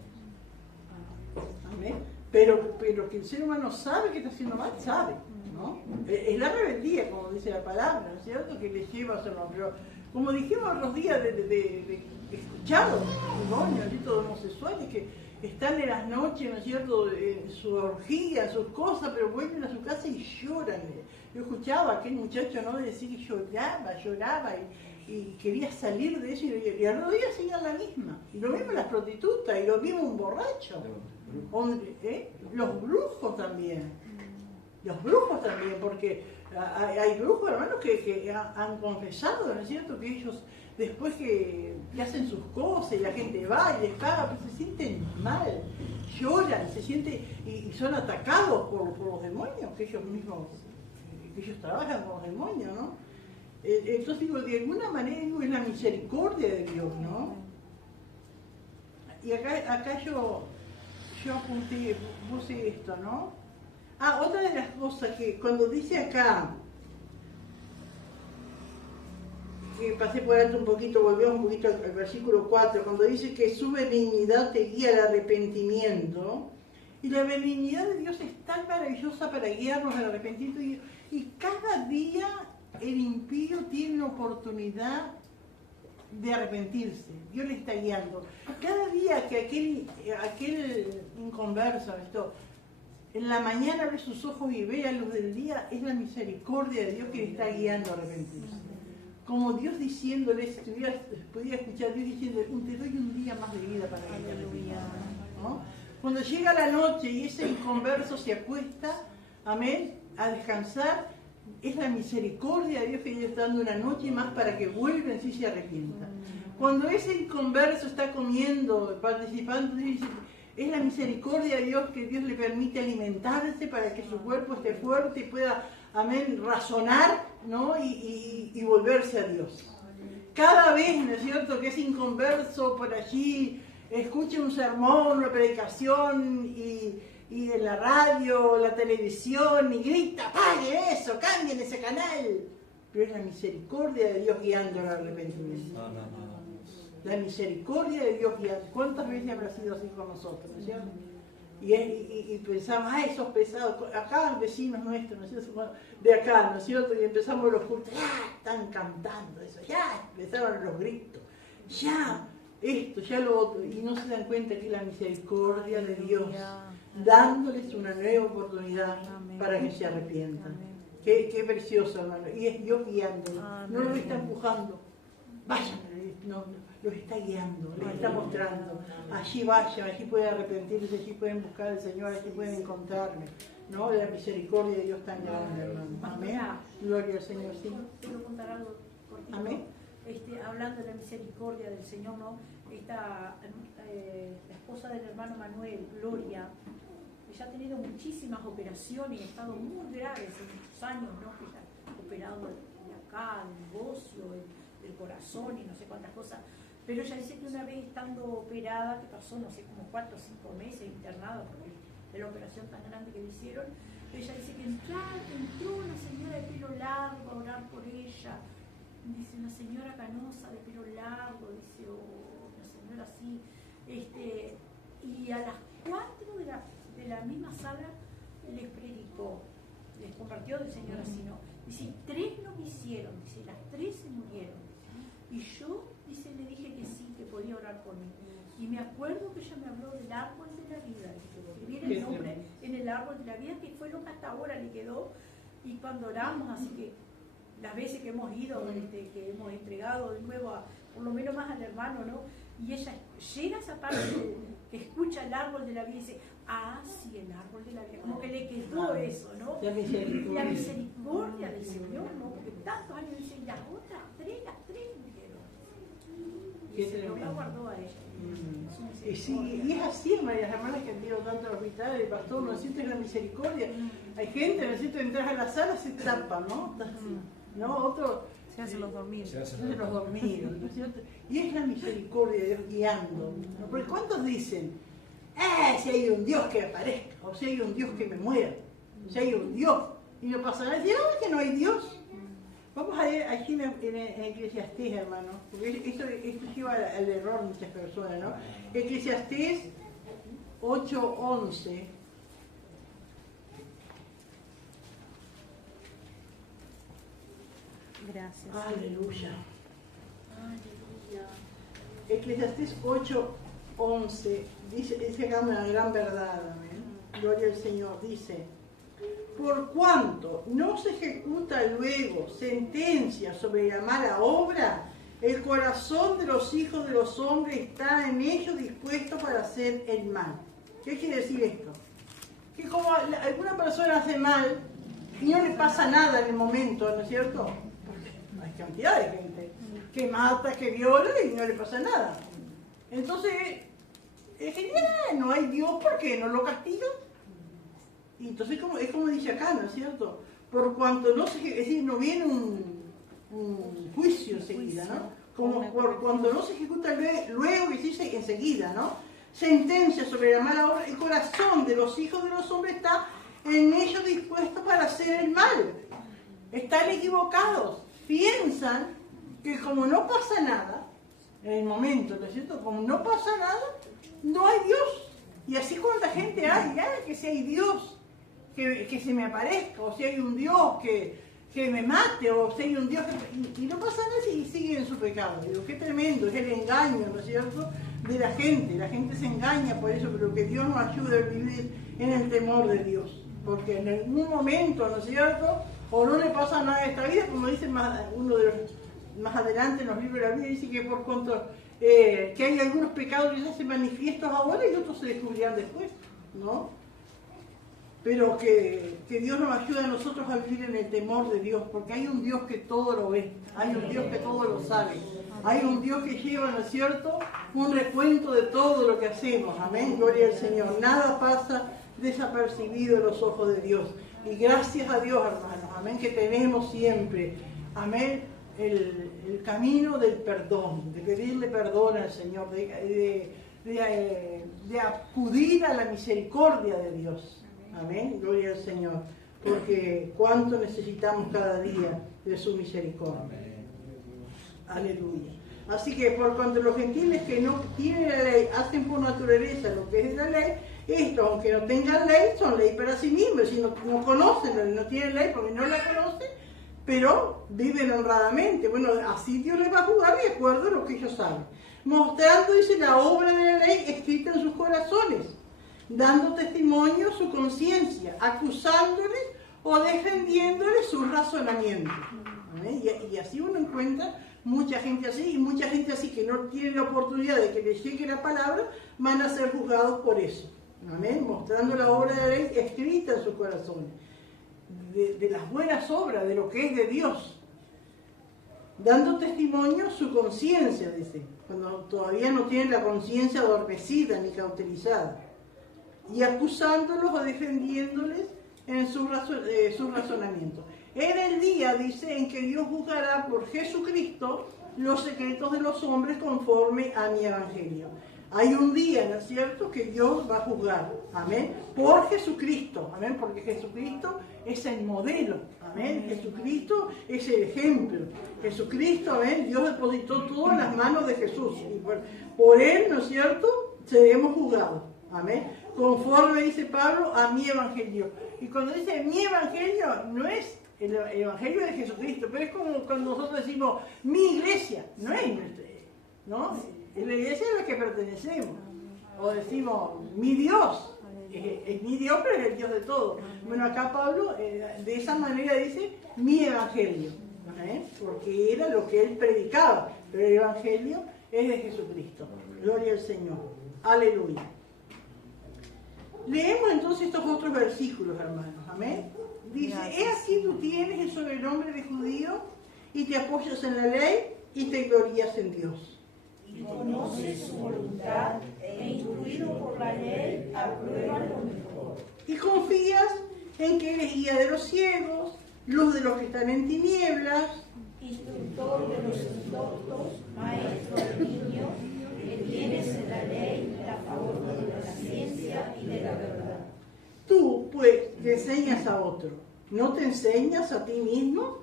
Amén. Pero que el ser humano sabe que está haciendo mal, sabe, ¿no? Es la rebeldía, como dice la palabra, ¿no es cierto?, que le lleva a hacer mal. Pero como dijimos los días de escuchar los testimonios de todos homosexuales que están en las noches, ¿no es cierto?, en su orgía, en sus cosas, pero vuelven a su casa y lloran. Yo escuchaba a aquel muchacho, ¿no?, decir que lloraba y quería salir de eso y al otro día seguían la misma. Y lo mismo las prostitutas, y lo mismo un borracho. Los brujos también. Los brujos también, porque hay brujos, hermanos, que han confesado, ¿no es cierto?, que ellos, después que hacen sus cosas y la gente va y les paga, pues se sienten mal, lloran, se sienten y son atacados por los demonios, que ellos mismos, que ellos trabajan con los demonios, ¿no? Entonces digo, de alguna manera es la misericordia de Dios, ¿no? Y acá yo apunté, puse esto, ¿no? Otra de las cosas que cuando dice acá, que pasé por alto un poquito, volvemos un poquito al versículo 4, cuando dice que su benignidad te guía al arrepentimiento, y la benignidad de Dios es tan maravillosa para guiarnos al arrepentimiento, y cada día el impío tiene una oportunidad de arrepentirse. Dios le está guiando. Cada día que aquel inconverso, en la mañana abre sus ojos y ve la luz del día, es la misericordia de Dios que le está guiando a arrepentirse. Como Dios diciéndole, si pudiera escuchar a Dios diciendo, te doy un día más de vida para que te arrepientas, ¿no? Cuando llega la noche y ese inconverso se acuesta, amén, a descansar, es la misericordia de Dios que le está dando una noche más para que vuelva en sí y se arrepienta. Cuando ese inconverso está comiendo, participando, es la misericordia de Dios que Dios le permite alimentarse para que su cuerpo esté fuerte y pueda, amén, razonar, ¿no? Y volverse a Dios. Cada vez, ¿no es cierto?, que ese inconverso por allí escuche un sermón, una predicación y en la radio, la televisión, y grita, ¡pague eso! ¡Cambien ese canal! Pero es la misericordia de Dios guiando al arrepentimiento. No. La misericordia de Dios guiando. ¿Cuántas veces habrá sido así con nosotros, ¿no es cierto? Y pensamos, esos pesados, acá vecinos nuestros, ¿no es cierto?, de acá, ¿no es cierto?, y empezamos los cultos, están cantando eso, ya empezaron los gritos, ya esto, ya lo otro, y no se dan cuenta que es la misericordia de Dios, dándoles una nueva oportunidad para que se arrepientan. Qué precioso, hermano, y es Dios guiándolos, no los está empujando, vayan, no, los está guiando, les está mostrando, allí vayan, allí pueden arrepentirse, allí pueden buscar al Señor, allí pueden encontrarme, ¿no? La misericordia de Dios tan grande, hermano. Amén. Gloria al Señor, sí. Quiero contar algo cortito. Amén. hablando de la misericordia del Señor, ¿no? La esposa del hermano Manuel, Gloria, ella ha tenido muchísimas operaciones y ha estado muy graves en muchos años, ¿no? Que ella ha operado de acá, del negocio, del corazón y no sé cuántas cosas. Pero ella dice que una vez estando operada, que pasó, no sé, como 4 o 5 meses internada porque de la operación tan grande que le hicieron, ella dice que entró una señora de pelo largo a orar por ella. Dice, una señora canosa de pelo largo, dice, una señora así. Y a las 4 de la misma sala les predicó, les compartió del Señor así, ¿no? Dice, 3 no quisieron, dice, las 3 se murieron. Y yo, dice, le dije que sí, que podía orar por mí. Y me acuerdo que ella me habló del árbol de la vida, que viene el nombre en el árbol de la vida, que fue lo que hasta ahora le quedó. Y cuando oramos, así que las veces que hemos ido, que hemos entregado de nuevo, por lo menos más al hermano, ¿no? Y ella llega a esa parte que escucha el árbol de la vida y dice, ah, sí, el árbol de la vida, como que le quedó eso, ¿no? La misericordia. La misericordia del Señor, ¿no? Porque tantos años dicen, las otras 3 murieron. Y el Señor la guardó a ella. Y sí, y es así, hermanas, hermanas que han ido tanto al hospital, el pastor, no sientes la misericordia. Hay gente, no sientes, entras a la sala, se tapa, ¿no? ¿No? Otro Se hacen los dormidos. se hacen los dormidos, ¿no es cierto? Y es la misericordia de Dios guiando, ¿no? Porque ¿cuántos dicen, si hay un Dios que aparezca, o si hay un Dios que me muera, si hay un Dios, y no pasa nada? Dicen, no, que no hay Dios. Vamos a ver aquí en Eclesiastés, hermano, porque esto lleva al error muchas personas, ¿no? Eclesiastés 8:11. Gracias. Aleluya. Aleluya. Eclesiastés 8:11 dice acá una gran verdad, amén. Gloria al Señor, dice, por cuanto no se ejecuta luego sentencia sobre la mala obra, el corazón de los hijos de los hombres está en ellos dispuesto para hacer el mal. ¿Qué quiere decir esto? Que como alguna persona hace mal y no le pasa nada en el momento, ¿no es cierto? Hay cantidad de gente que mata, que viola y no le pasa nada. Entonces, es genial, no hay Dios, ¿por qué no lo castiga? Y entonces es como dice acá, ¿no es cierto? Por cuanto no se, es decir, no viene un juicio enseguida, ¿no? Como por cuanto no se ejecuta luego que se dice enseguida, ¿no? Sentencia sobre la mala obra, el corazón de los hijos de los hombres está en ellos dispuesto para hacer el mal. Están equivocados. Piensan que como no pasa nada, en el momento, ¿no es cierto? Como no pasa nada, no hay Dios. Y así cuánta gente hay, que si hay Dios que se me aparezca, o si hay un Dios que me mate, o si hay un Dios que... Y no pasa nada y siguen en su pecado. Digo, qué tremendo, es el engaño, ¿no es cierto?, de la gente. La gente se engaña por eso, pero que Dios nos ayude a vivir en el temor de Dios. Porque en algún momento, ¿no es cierto?, o no le pasa nada a esta vida, como dice uno de los más adelante en los libros de la Biblia, dice que por cuanto que hay algunos pecados que se hacen manifiestos ahora y otros se descubrirán después, ¿no? Pero que Dios nos ayude a nosotros a vivir en el temor de Dios, porque hay un Dios que todo lo ve, hay un Dios que todo lo sabe, hay un Dios que lleva, ¿no es cierto?, un recuento de todo lo que hacemos, amén, gloria al Señor, nada pasa desapercibido en los ojos de Dios, y gracias a Dios, hermanos, amén, que tenemos siempre, amén, el camino del perdón, de pedirle perdón al Señor, de acudir a la misericordia de Dios. Amén, gloria al Señor, porque cuánto necesitamos cada día de su misericordia. Aleluya. Así que por cuanto los gentiles que no tienen la ley hacen por naturaleza lo que es de la ley, estos, aunque no tengan ley, son ley para sí mismos, si no conocen, no tienen ley porque no la conocen, pero viven honradamente. Bueno, así Dios les va a juzgar de acuerdo a lo que ellos saben. Mostrando, dice, la obra de la ley escrita en sus corazones, dando testimonio su conciencia, acusándoles o defendiéndoles sus razonamientos. Y así uno encuentra mucha gente así, y mucha gente así que no tiene la oportunidad de que les llegue la palabra, van a ser juzgados por eso. Amén. Mostrando la obra de la ley escrita en sus corazones, de las buenas obras, de lo que es de Dios. dando testimonio su conciencia, dice, cuando todavía no tienen la conciencia adormecida ni cauterizada, y acusándolos o defendiéndoles en sus razonamientos. En el día, dice, en que Dios juzgará por Jesucristo los secretos de los hombres conforme a mi evangelio. Hay un día, ¿no es cierto?, que Dios va a juzgar, amén, por Jesucristo, amén, porque Jesucristo es el modelo, amén, Jesucristo es el ejemplo, Jesucristo, amén, Dios depositó todo en las manos de Jesús, y por Él, ¿no es cierto?, seremos juzgados, amén, conforme, dice Pablo, a mi evangelio. Y cuando dice mi evangelio, no es el evangelio de Jesucristo, pero es como cuando nosotros decimos mi iglesia, no es nuestra, ¿no? Es la iglesia a la que pertenecemos. O decimos mi Dios, es mi Dios, pero es el Dios de todo. Bueno, acá Pablo de esa manera dice mi evangelio, porque era lo que él predicaba, pero el evangelio es de Jesucristo. Gloria al Señor. Aleluya. Leemos entonces estos otros versículos, hermanos. Amén. Dice, he aquí tú tienes el sobrenombre de judío y te apoyas en la ley y te glorías en Dios. Y conoces su voluntad e instruido por la ley apruebas lo mejor. Y confías en que eres guía de los ciegos, luz de los que están en tinieblas, Instructor de los indoctos, maestro de niños, que tienes en la ley la favor de la ciencia y de la verdad. Tú, pues, te enseñas a otro, ¿no te enseñas a ti mismo?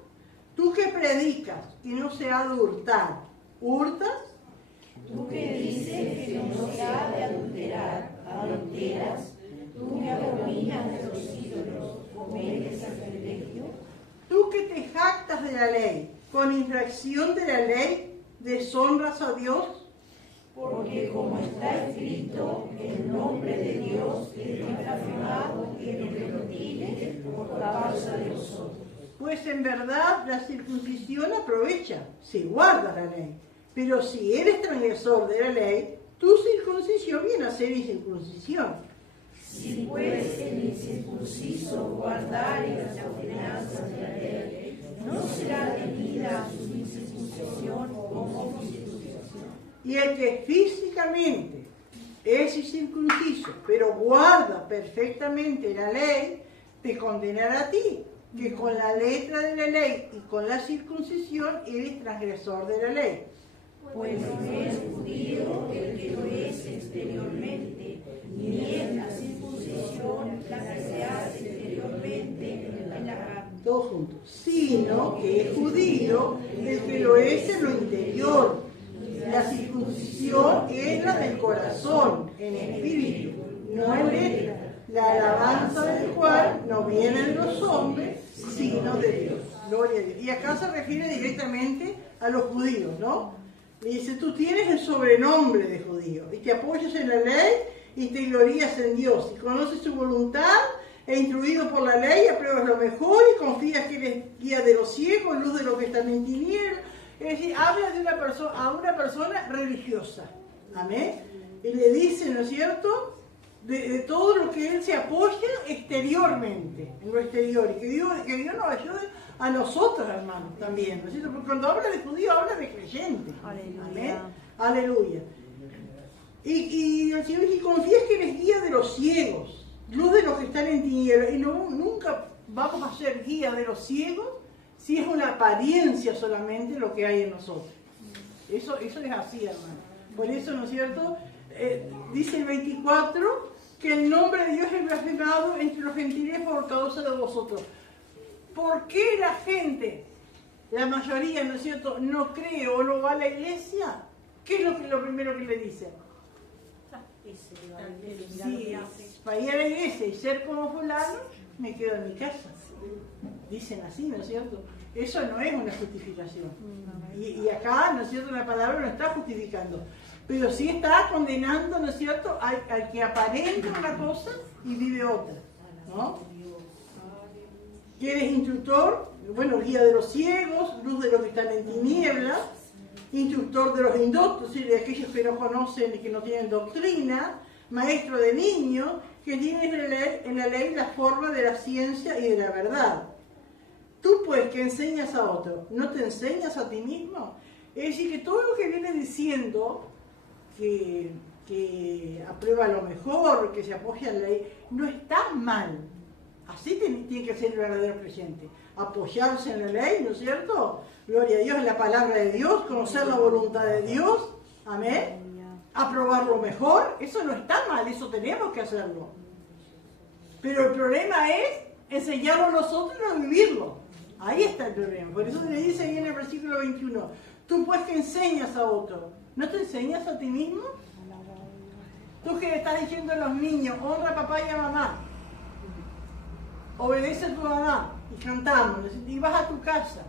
Tú que predicas que no se ha de hurtar, ¿hurtas? Tú que dices que no se ha de adulterar, adulteras. Tú que abominas de los ídolos, cometes sacrilegio. Tú que te jactas de la ley, con infracción de la ley, deshonras a Dios. Porque como está escrito, el nombre de Dios es blasfemado en los gentiles por causa de vosotros. Pues en verdad la circuncisión aprovecha, si guardas la ley. Pero si eres transgresor de la ley, tu circuncisión viene a ser incircuncisión. Si pues el incircunciso guardare las ordenanzas de la ley, no será tenida su incircuncisión como circuncisión. Y el que físicamente es incircunciso, pero guarda perfectamente la ley, te condenará a ti, que con la letra de la ley y con la circuncisión eres transgresor de la ley. Pues no es judío el que lo es exteriormente, ni es la circuncisión la que se hace exteriormente en la carne. Todos juntos. Sino que es judío el que lo es en lo interior. La circuncisión es la del corazón, en espíritu, no en letra. La alabanza del cual no viene de los hombres, sino de Dios. Gloria a Dios. Y acá se refiere directamente a los judíos, ¿no? Le dice, tú tienes el sobrenombre de judío y te apoyas en la ley y te glorías en Dios y conoces su voluntad e instruido por la ley apruebas lo mejor y confías que eres guía de los ciegos, luz de los que están en tinieblas. Es decir, habla de a una persona religiosa. Amén. Y le dice, ¿no es cierto?, de todo lo que él se apoya exteriormente, en lo exterior, y que Dios nos ayude a nosotros, hermanos, también, ¿no es cierto? Porque cuando habla de judío, habla de creyente. Aleluya. Amén. Aleluya. Y el Señor dice, confías que eres guía de los ciegos, luz de los que están en tinieblas, y nunca vamos a ser guía de los ciegos si es una apariencia solamente lo que hay en nosotros. Eso es así, hermano. Por eso, ¿no es cierto?, dice el 24, que el nombre de Dios es blasfemado entre los gentiles por causa de vosotros. ¿Por qué la gente, la mayoría, ¿no es cierto?, no cree o no va a la iglesia? ¿Qué es lo primero que le dicen? Sí, para ir a la iglesia y ser como fulano, me quedo en mi casa. Dicen así, ¿no es cierto? Eso no es una justificación. Y acá, ¿no es cierto?, la palabra no está justificando. Pero sí está condenando, ¿no es cierto?, al que aparenta una cosa y vive otra, ¿no? Que eres instructor, bueno, guía de los ciegos, luz de los que están en tinieblas, instructor de los indoctos, y de aquellos que no conocen y que no tienen doctrina, maestro de niños, que tienen en la ley la forma de la ciencia y de la verdad. Tú pues que enseñas a otro, ¿no te enseñas a ti mismo? Es decir, que todo lo que viene diciendo que aprueba lo mejor, que se apoya en la ley, no está mal. Así tiene que ser el verdadero creyente. Apoyarse en la ley, ¿no es cierto? Gloria a Dios, en la palabra de Dios, conocer la voluntad de Dios. Amén. Aprobar lo mejor, eso no está mal, eso tenemos que hacerlo. Pero el problema es enseñarlo a nosotros y no vivirlo. Ahí está el problema. Por eso le dice ahí en el versículo 21, tú pues que enseñas a otro, ¿no te enseñas a ti mismo? Tú que le estás diciendo a los niños, honra a papá y a mamá, obedece a tu mamá, y cantamos, y vas a tu casa,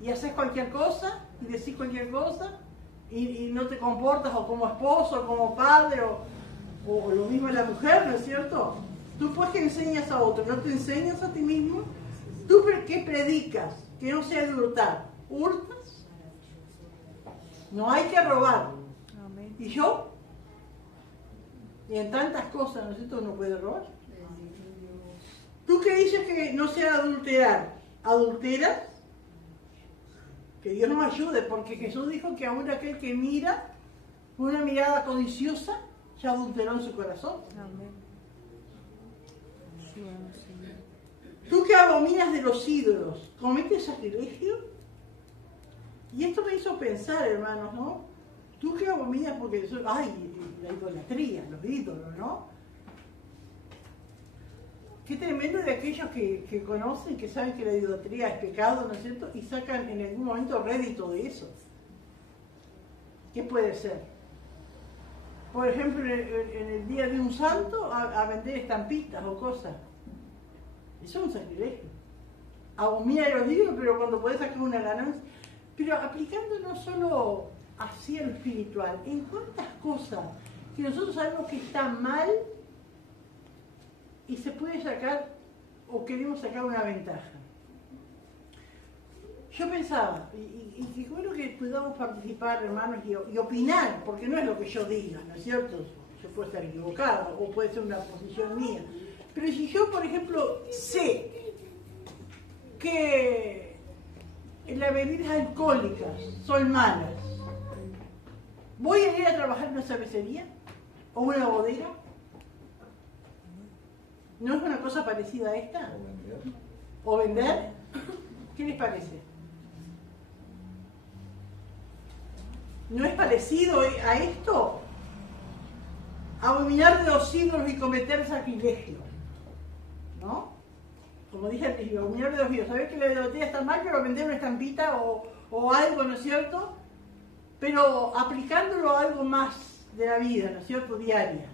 y haces cualquier cosa, y decís cualquier cosa, y no te comportas o como esposo, o como padre, o lo mismo la mujer, ¿no es cierto? Tú pues que enseñas a otro, ¿no te enseñas a ti mismo? ¿Tú qué predicas? Que no sea de hurtar. ¿Hurtas? No hay que robar. Amén. ¿Y yo? Y en tantas cosas, ¿no es cierto? Uno puede robar. ¿Tú qué dices que no sea adulterar? ¿Adulteras? Que Dios nos ayude, porque Jesús dijo que aún aquel que mira con una mirada codiciosa ya adulteró en su corazón. Amén. Ayúdanos, Señor. ¿Tú que abominas de los ídolos, cometes sacrilegio? Y esto me hizo pensar, hermanos, ¿no? Tú que abominas porque ay, la idolatría, los ídolos, ¿no? Qué tremendo de aquellos que conocen, que saben que la idolatría es pecado, ¿no es cierto? Y sacan en algún momento rédito de eso. ¿Qué puede ser? Por ejemplo, en el día de un santo, a vender estampitas o cosas. Eso es un sacrilegio. Abomina los ídolos, pero cuando podés sacar una ganancia. Pero aplicando no solo hacia lo espiritual, en cuántas cosas que nosotros sabemos que está mal y se puede sacar o queremos sacar una ventaja. Yo pensaba, y bueno que podamos participar, hermanos, y opinar, porque no es lo que yo diga, ¿no es cierto? Yo puedo estar equivocado o puede ser una posición mía. Pero si yo, por ejemplo, sé que las bebidas alcohólicas son malas, ¿voy a ir a trabajar en una cervecería o una bodega? ¿No es una cosa parecida a esta? ¿O vender? ¿Qué les parece? ¿No es parecido a esto? Abominar de los ídolos y cometer sacrilegio, ¿no? Como dije al principio, abominar de los ídolos. Sabés que la idolatría está mal, pero vender una estampita o algo, ¿no es cierto? Pero aplicándolo a algo más de la vida, ¿no es cierto? Diaria.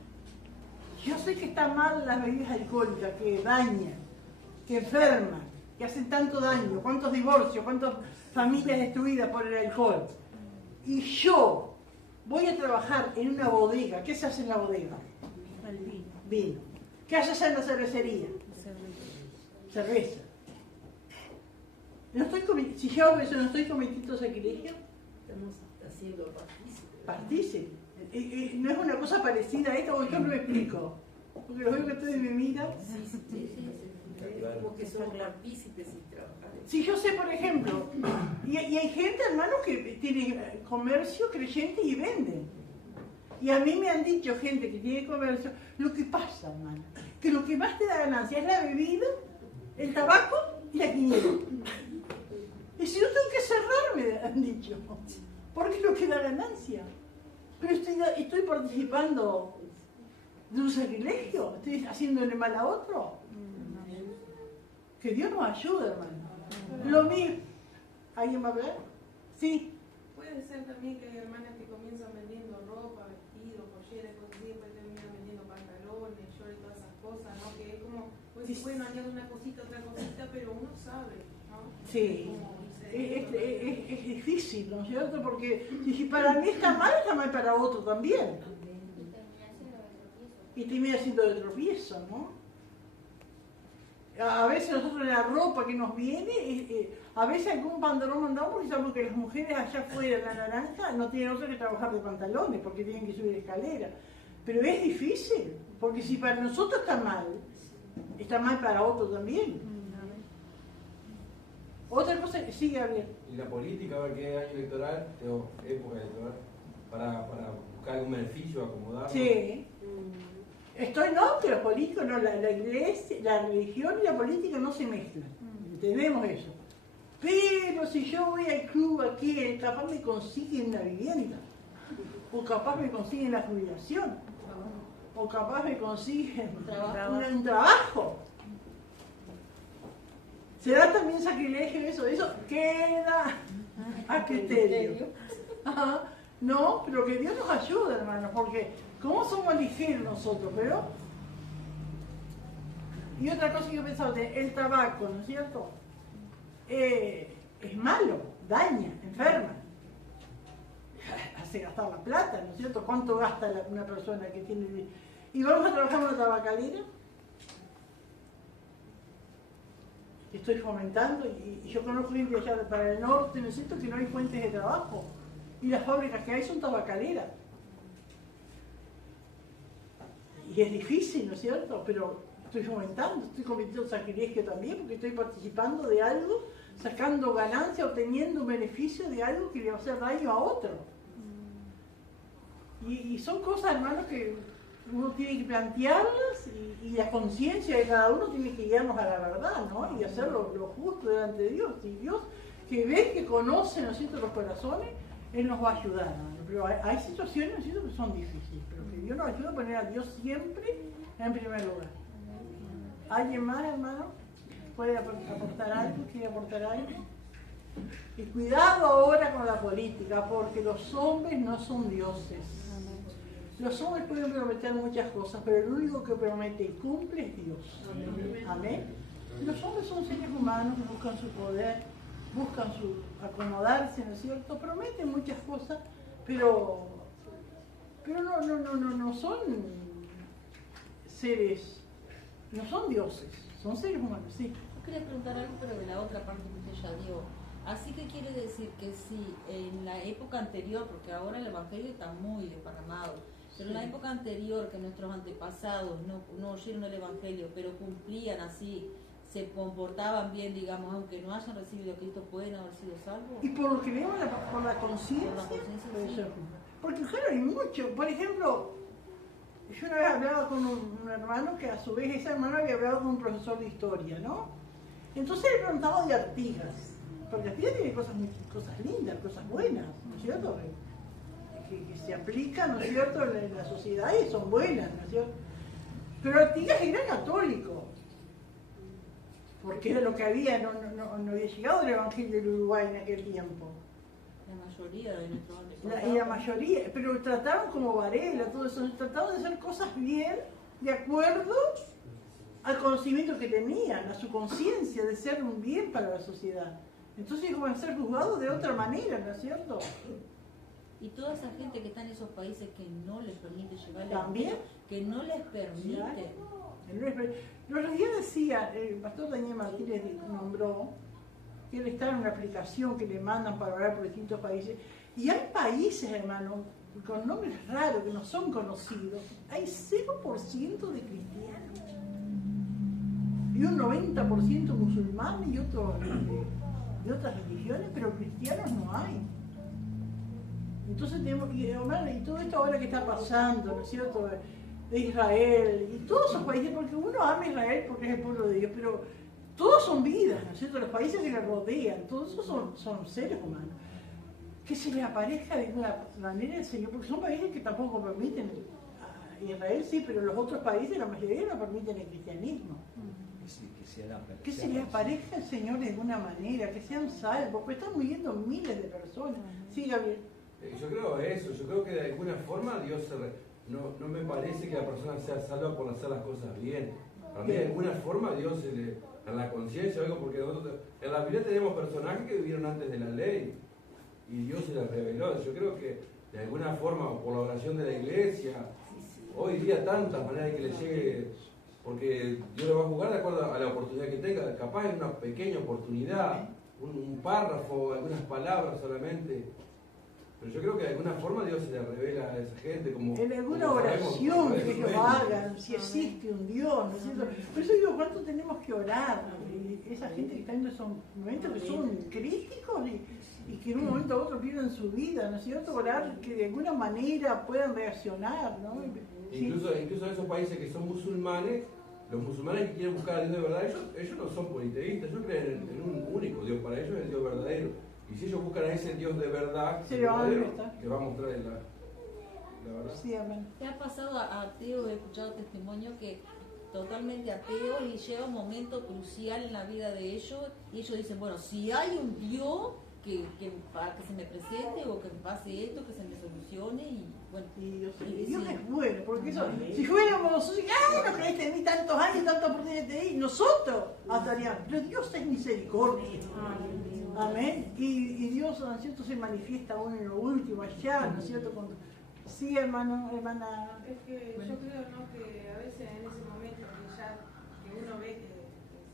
Yo sé que está mal las bebidas alcohólicas, que dañan, que enferman, que hacen tanto daño. ¿Cuántos divorcios? ¿Cuántas familias destruidas por el alcohol? Y yo voy a trabajar en una bodega. ¿Qué se hace en la bodega? El vino. Vino. ¿Qué haces en la cervecería? Cerveza. Si yo hago eso, ¿no estoy cometiendo sacrilegio? Estamos haciendo partícipes. Partícipe. ¿No es una cosa parecida a esto? O yo no me explico. Porque lo veo que ustedes me miran. Como que son partícipes y trabajar. Si yo sé, por ejemplo, y hay gente, hermano, que tiene comercio creyente y venden. Y a mí me han dicho gente que tiene comercio, lo que pasa, hermano, que lo que más te da ganancia es la bebida, el tabaco y la quiniela. Y si no tengo que cerrarme, han dicho, porque es lo que da ganancia. Pero estoy participando de un sacrilegio, estoy haciéndole mal a otro. Que Dios nos ayude, hermano. Lo mismo. ¿Alguien va a hablar? Sí. Puede ser también que hay hermanas que comienzan vendiendo ropa, vestidos, polleras, cosas así, después terminan vendiendo pantalones, shorts y todas esas cosas, ¿no? Que es como, pues Sí. bueno, añade una cosita, otra cosita, pero uno sabe, ¿no? Sí. Como dice, Es difícil, ¿no es cierto? Porque si para mí está mal para otro también. Y termina siendo de tropiezo, ¿no? A veces nosotros en la ropa que nos viene, a veces algún pantalón mandamos porque sabemos que las mujeres allá afuera en la naranja no tienen otra que trabajar de pantalones porque tienen que subir escalera. Pero es difícil, porque si para nosotros está mal para otro también. Otra cosa que sí, Gabriel. Y la política, a ver qué año electoral, o época electoral, para buscar algún beneficio, acomodarlo. Sí. No, que los políticos, no, la iglesia, la religión y la política no se mezclan. Entendemos eso. Pero si yo voy al club aquí, capaz me consiguen una vivienda, o capaz me consiguen la jubilación, o capaz me consiguen un trabajo. ¿Será también sacrilegio eso? Eso queda a criterio. Ajá. No, pero que Dios nos ayude, hermanos, porque ¿cómo somos ligeros nosotros? Pero... Y otra cosa que yo pensaba, el tabaco, ¿no es cierto? Es malo, daña, enferma. Hace gastar la plata, ¿no es cierto? ¿Cuánto gasta una persona que tiene... ¿Y vamos a trabajar en una tabacalera? Estoy fomentando, y yo conozco gente allá para el norte, ¿no es cierto? Que no hay fuentes de trabajo. Y las fábricas que hay son tabacaleras. Y es difícil, ¿no es cierto? Pero estoy fomentando, estoy cometiendo sacrilegio también, porque estoy participando de algo, sacando ganancia, obteniendo un beneficio de algo que le va a hacer daño a otro. Y son cosas, hermanos, que uno tiene que plantearlas, y la conciencia de cada uno tiene que guiarnos a la verdad, ¿no? Y hacer lo justo delante de Dios. Y Dios, que ve, que conoce, ¿no es cierto?, los corazones, Él nos va a ayudar, ¿no? Pero hay situaciones, ¿no es cierto?, que son difíciles, pero que Dios nos ayuda a poner a Dios siempre en primer lugar. ¿Alguien más, hermano? ¿Puede aportar algo? ¿Quiere aportar algo? Y cuidado ahora con la política, porque los hombres no son dioses. Los hombres pueden prometer muchas cosas, pero el único que promete y cumple es Dios. Amén. Los hombres son seres humanos que buscan su poder, buscan acomodarse, ¿no es cierto? Prometen muchas cosas, pero no son seres, no son dioses, son seres humanos, sí. Yo quería preguntar algo, pero de la otra parte que usted ya dio. Así que quiere decir que si en la época anterior, porque ahora el Evangelio está muy desparramado, pero en la época anterior que nuestros antepasados no oyeron el Evangelio, pero cumplían así, se comportaban bien, digamos, aunque no hayan recibido a Cristo, ¿pueden haber sido salvos? Y por lo que vemos, por la conciencia, puede ser. Porque claro, hay mucho. Por ejemplo, yo una vez hablaba con un hermano que a su vez ese hermano había hablado con un profesor de historia, ¿no? Entonces le preguntaba de Artigas, porque Artigas tiene cosas lindas, cosas buenas, ¿no es cierto? Que se aplican, ¿no es cierto?, en la sociedad y son buenas, ¿no es cierto? Pero Artigas era católico, porque era lo que había, no había llegado el Evangelio del Uruguay en aquel tiempo. La mayoría de nuestros antepasados. Y la mayoría, pero trataron como Varela, todo eso, trataron de hacer cosas bien, de acuerdo al conocimiento que tenían, a su conciencia de ser un bien para la sociedad. Entonces iban a ser juzgados de otra manera, ¿no es cierto? Y toda esa gente que está en esos países que no les permite llevar el ¿También? Evangelio, que no les permite. Los días decía, el pastor Daniel Martínez nombró que él está en una aplicación que le mandan para orar por distintos países, y hay países, hermano, con nombres raros que no son conocidos, hay 0% de cristianos y un 90% musulmanes y otros de otras religiones, pero cristianos no hay. Entonces tenemos que, hermano, y todo esto ahora que está pasando, ¿no es cierto?, de Israel y todos esos países, porque uno ama a Israel porque es el pueblo de Dios, pero todos son vidas, ¿no es cierto?, los países que le rodean, todos esos son seres humanos. Que se les aparezca de alguna manera el Señor, porque son países que tampoco permiten, a Israel sí, pero los otros países, la mayoría no permiten el cristianismo. Que se les aparezca el Señor de alguna manera, que sean salvos, porque están muriendo miles de personas. Sí, Gabriel. Yo creo eso, yo creo que de alguna forma Dios no me parece que la persona sea salva por hacer las cosas bien. Para mí de alguna forma Dios en la conciencia, porque nosotros en la Biblia tenemos personajes que vivieron antes de la ley y Dios se les reveló. Yo creo que de alguna forma, por la oración de la iglesia, hoy día tantas maneras que le llegue, porque Dios lo va a jugar de acuerdo a la oportunidad que tenga, capaz en una pequeña oportunidad, un párrafo, algunas palabras solamente. Pero yo creo que de alguna forma Dios se le revela a esa gente como... En alguna como sabemos, oración por que eso ellos es. hagan, si existe un Dios, ¿no es cierto? Por eso digo, ¿cuánto tenemos que orar? Y esa gente que está en esos momentos que son críticos y que en un momento a otro pierden su vida, ¿no es cierto? Orar que de alguna manera puedan reaccionar, ¿no? Sí. Incluso en esos países que son musulmanes, los musulmanes que quieren buscar a Dios de verdad, ellos no son politeístas, ellos creen en un único Dios, para ellos es el Dios verdadero. Y si ellos buscan a ese Dios de verdad, Se el lo van a verdadero, prestar. les va a mostrar la verdad. Sí, amén. ¿Te ha pasado a ateos? He escuchado testimonio que totalmente ateos y llega un momento crucial en la vida de ellos y ellos dicen, bueno, si hay un Dios que se me presente o que me pase esto, que se me solucione y bueno. Y Dios sí. es bueno, porque eso, si fuéramos nosotros, no creíste en mí tantos años, tantas oportunidades de ir, nosotros estaríamos, pero Dios es misericordia. Amén. Y Dios, ¿no es cierto?, se manifiesta aún en lo último, allá, ¿no es cierto? Cuando... Sí, hermano, hermana. Es que yo creo, ¿no?, que a veces en ese momento que uno ve que se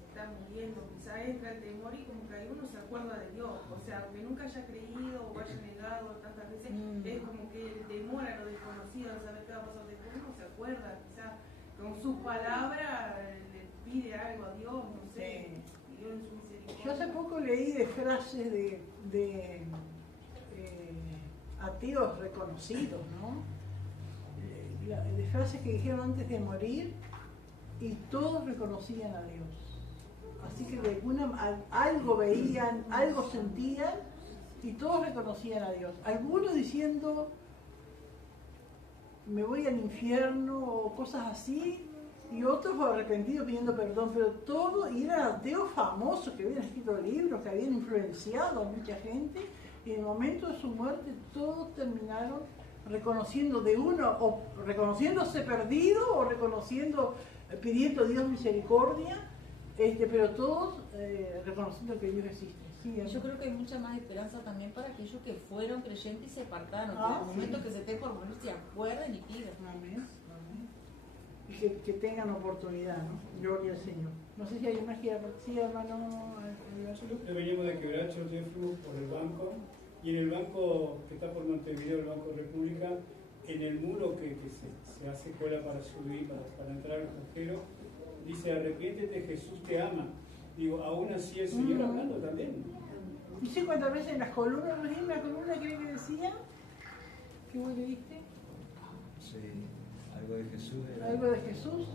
está muriendo, quizá entra el temor y como que ahí uno se acuerda de Dios. O sea, aunque nunca haya creído o haya negado tantas veces, es como que el temor a lo desconocido, no saber qué va a pasar después, uno se acuerda, quizá con sus palabras le pide algo a Dios, no sé, y Dios en su misericordia. Yo hace poco leí de frases de ateos reconocidos, ¿no? De frases que dijeron antes de morir y todos reconocían a Dios. Así que de algo veían, algo sentían y todos reconocían a Dios. Algunos diciendo, me voy al infierno o cosas así, y otros arrepentidos pidiendo perdón, pero todos, y eran ateos famosos que habían escrito libros, que habían influenciado a mucha gente, y en el momento de su muerte todos terminaron reconociendo de uno, o reconociéndose perdido, o pidiendo a Dios misericordia, pero todos reconociendo que Dios existe. Sí, Yo creo que hay mucha más esperanza también para aquellos que fueron creyentes y se apartaron, que Ah, en el momento sí. que se esté por morir se acuerden y pidan. Amén. Amén. Y que tengan oportunidad, ¿no? Gloria al Señor. No sé si hay más que sí, hermano. Nosotros veníamos de Quebracho, yo fuimos por el banco, y en el banco que está por Montevideo, el Banco República, en el muro que se hace cola para subir, para entrar al cajero, dice, arrepiéntete, Jesús te ama. Digo, aún así el Señor hablando también. Dice cuántas veces en las columnas, recién la columna creo que decía, ¿qué vos leíste? Sí, algo de Jesús. Algo de Jesús.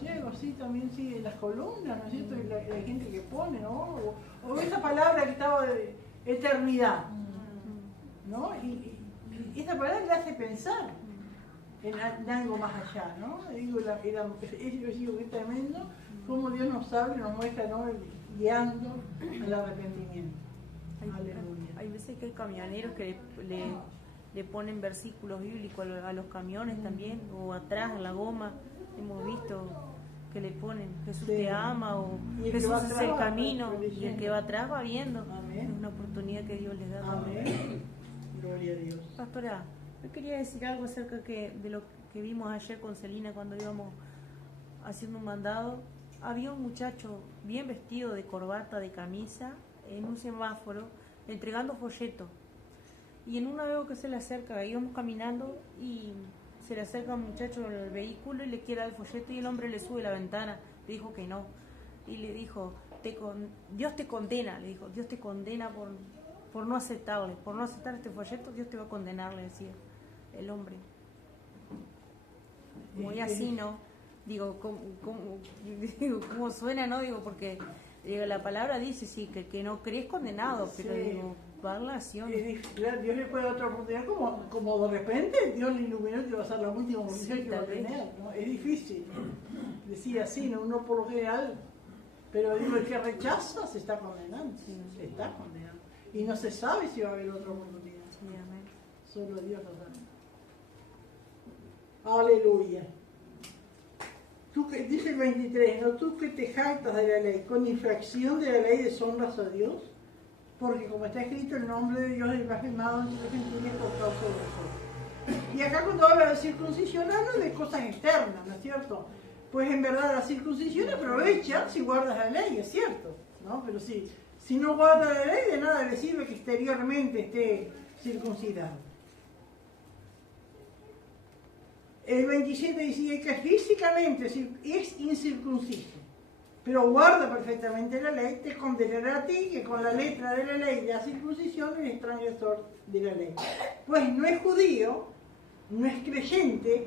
Sí, algo así también, sí, en las columnas, ¿no es cierto? Y la gente que pone, ¿no? O esa palabra que estaba de eternidad, ¿no? Y esa palabra le hace pensar en algo más allá, ¿no? Digo, digo que es tremendo cómo Dios nos habla y nos muestra, ¿no?, guiando al arrepentimiento. Aleluya. Hay veces que hay camioneros que le ponen versículos bíblicos a los camiones también, o atrás en la goma, hemos visto que le ponen Jesús te ama, o Y el que Jesús va es atrás el va camino, y el leyendo. que va atrás va viendo. Amén. Es una oportunidad que Dios les da también. Amén. Gloria a Dios. Pastora, yo quería decir algo acerca de lo que vimos ayer con Celina cuando íbamos haciendo un mandado. Había un muchacho bien vestido de corbata, de camisa, en un semáforo, entregando folletos. Y en una vez que se le acerca, íbamos caminando y se le acerca un muchacho al vehículo y le quiere dar el folleto y el hombre le sube la ventana. Le dijo que no. Y le dijo, Dios te condena, le dijo, Dios te condena por no aceptarle, por no aceptar este folleto, Dios te va a condenar, le decía el hombre. Muy así, ¿no? Digo, ¿cómo suena, no? Digo, porque la palabra dice, sí, que el que no cree es condenado, pero Sí. digo, va a la acción. Claro, Dios le puede dar otra oportunidad, como de repente Dios le iluminó y te va a ser la última oportunidad que va a tal vez. tener, ¿no? Es difícil decir así, ¿no? Uno por lo general, pero digo, el que rechaza se está condenando, se está condenando. Y no se sabe si va a haber otra oportunidad. Sí, amén. Solo Dios lo sabe. Aleluya. Tú que, dice el 23, ¿no? Tú que te jactas de la ley, con infracción de la ley deshonras a Dios, porque como está escrito, el nombre de Dios es blasfemado entre los gentiles por causa de vosotros. Y acá cuando habla de circuncisión, habla de cosas externas, ¿no es cierto? Pues en verdad la circuncisión aprovecha si guardas la ley, es cierto, ¿no? Pero si no guardas la ley, de nada le sirve que exteriormente esté circuncidado. El 27 dice que físicamente es incircunciso, pero guarda perfectamente la ley, te condenará a ti, que con la letra de la ley de la circuncisión eres transgresor de la ley. Pues no es judío, no es creyente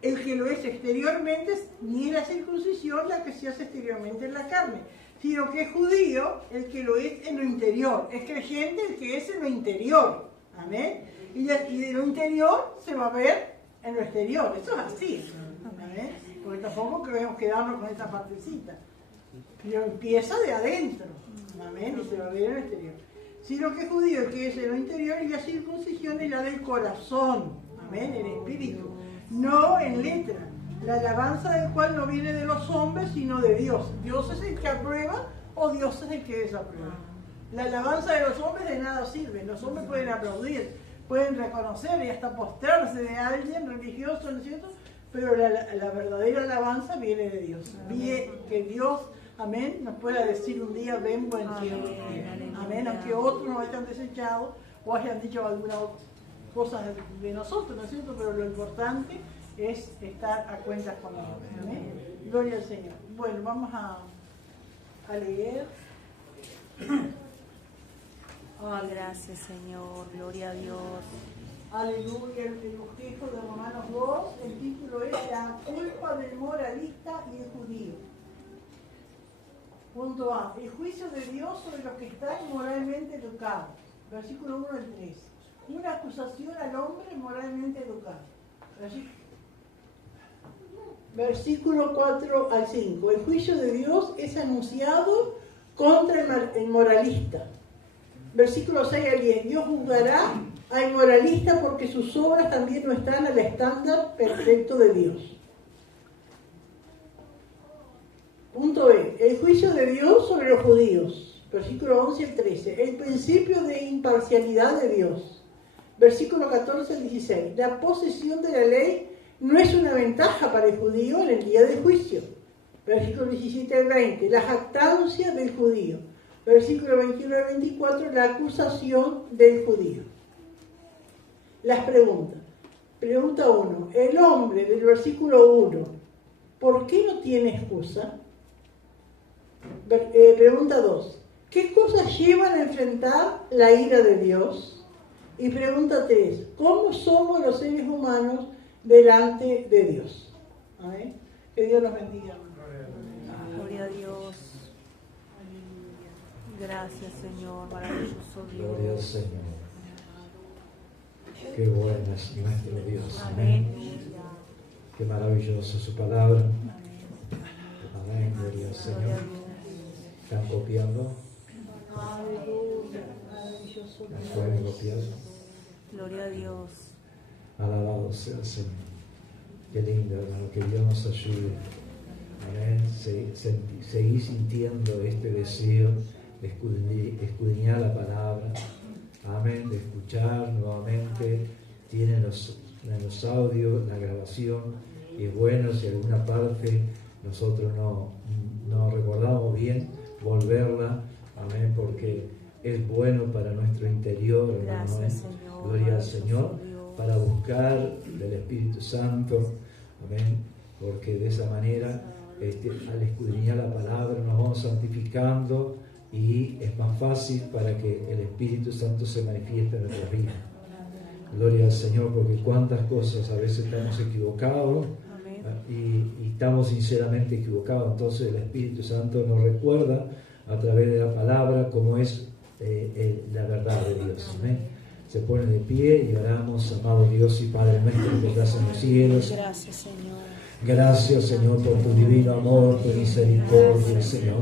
el que lo es exteriormente, ni es la circuncisión la que se hace exteriormente en la carne, sino que es judío el que lo es en lo interior, es creyente el que es en lo interior. Amén. Y de lo interior se va a ver en lo exterior. Eso es así. Amén. Porque tampoco queremos quedarnos con esta partecita. Pero empieza de adentro. Amén. Y se va a ver en lo exterior. Sino que es judío el que es en lo interior, y la circuncisión es la del corazón. Amén. En espíritu. No en letra. La alabanza del cual no viene de los hombres, sino de Dios. Dios es el que aprueba o Dios es el que desaprueba. La alabanza de los hombres de nada sirve. Los hombres pueden aplaudir, pueden reconocer y hasta postrarse de alguien religioso, ¿no es cierto? Pero la verdadera alabanza viene de Dios. Que Dios, amén, nos pueda decir un día, ven buen siervo. Amén, aunque otros nos hayan desechado o hayan dicho alguna cosa de nosotros, ¿no es cierto? Pero lo importante es estar a cuentas con Dios. Amén. Gloria al Señor. Bueno, vamos a leer. Oh, gracias, Señor. Gloria a Dios. Aleluya. El texto de Romanos 2, el título es La culpa del moralista y el judío. Punto A. El juicio de Dios sobre los que están moralmente educados. Versículo 1 al 3. Una acusación al hombre moralmente educado. Versículo 4 al 5. El juicio de Dios es anunciado contra el moralista. Versículo 6 al 10. Dios juzgará al moralista porque sus obras también no están al estándar perfecto de Dios. Punto B. El juicio de Dios sobre los judíos. Versículo 11 al 13. El principio de imparcialidad de Dios. Versículo 14 al 16. La posesión de la ley no es una ventaja para el judío en el día del juicio. Versículo 17 al 20. La jactancia del judío. Versículo 21 al 24. La acusación del judío. Las preguntas. Pregunta 1. El hombre del versículo 1, ¿por qué no tiene excusa? Pregunta 2. ¿Qué cosas llevan a enfrentar la ira de Dios? Y pregunta 3. ¿Cómo somos los seres humanos delante de Dios? Amén. Que Dios los bendiga. Gloria a Dios. Gracias, Señor. Maravilloso Dios. Gloria al Señor. Qué bueno es nuestro Dios. Amén. Qué maravillosa su palabra. Amén. Gloria al Señor. ¿Están copiando? ¿Me pueden copiar? Gloria a Dios. Alabado sea el Señor. Qué lindo, hermano, que Dios nos ayude. Amén. Seguir sintiendo este deseo de escudriñar la palabra. Amén. De escuchar nuevamente. Tienen los audios, la grabación. Y es bueno si alguna parte nosotros no recordamos bien, volverla. Amén. Porque es bueno para nuestro interior, hermano. Gracias, Señor. Gloria al Señor. Para buscar del Espíritu Santo. Amén. Porque de esa manera, al escudriñar la palabra, nos vamos santificando y es más fácil para que el Espíritu Santo se manifieste en nuestra vida. Gloria al Señor, porque cuántas cosas a veces estamos equivocados y estamos sinceramente equivocados. Entonces el Espíritu Santo nos recuerda a través de la palabra cómo es la verdad de Dios. Amén. Se pone de pie y oramos, amado Dios y Padre nuestro que estás en los cielos. Gracias, Señor. Gracias, Señor, por tu divino amor, tu misericordia, Señor.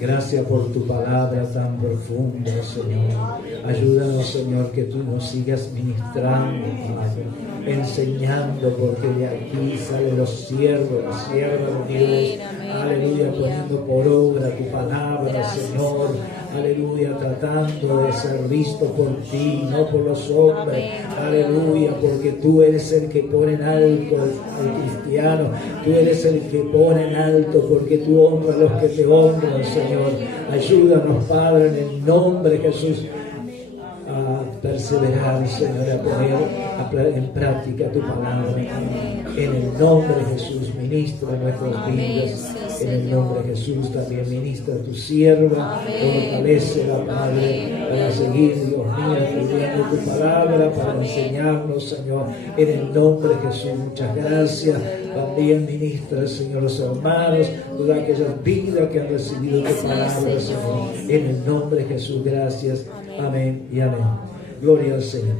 Gracias por tu palabra tan profunda, Señor. Ayúdanos, Señor, que tú nos sigas ministrando, Padre, enseñando, porque de aquí salen los siervos, las siervas de Dios. Aleluya, poniendo por obra tu palabra, Señor. Aleluya, tratando de ser visto por ti, no por los hombres. Aleluya, porque tú eres el que pone en alto al cristiano. Tú eres el que pone en alto, porque tú honras a los que te honran, Señor. Ayúdanos, Padre, en el nombre de Jesús, a perseverar, Señor, a poner en práctica tu palabra. En el nombre de Jesús, ministra nuestras vidas. En el nombre de Jesús también ministra tu sierva. Fortalécela, Padre, para seguir, Dios mío, estudiando tu palabra, para enseñarnos, Señor. En el nombre de Jesús, muchas gracias. También ministra, Señor, los hermanos, todas aquellas vidas que han recibido tu palabra, Señor. En el nombre de Jesús, gracias. Amén y amén. Gloria al Señor.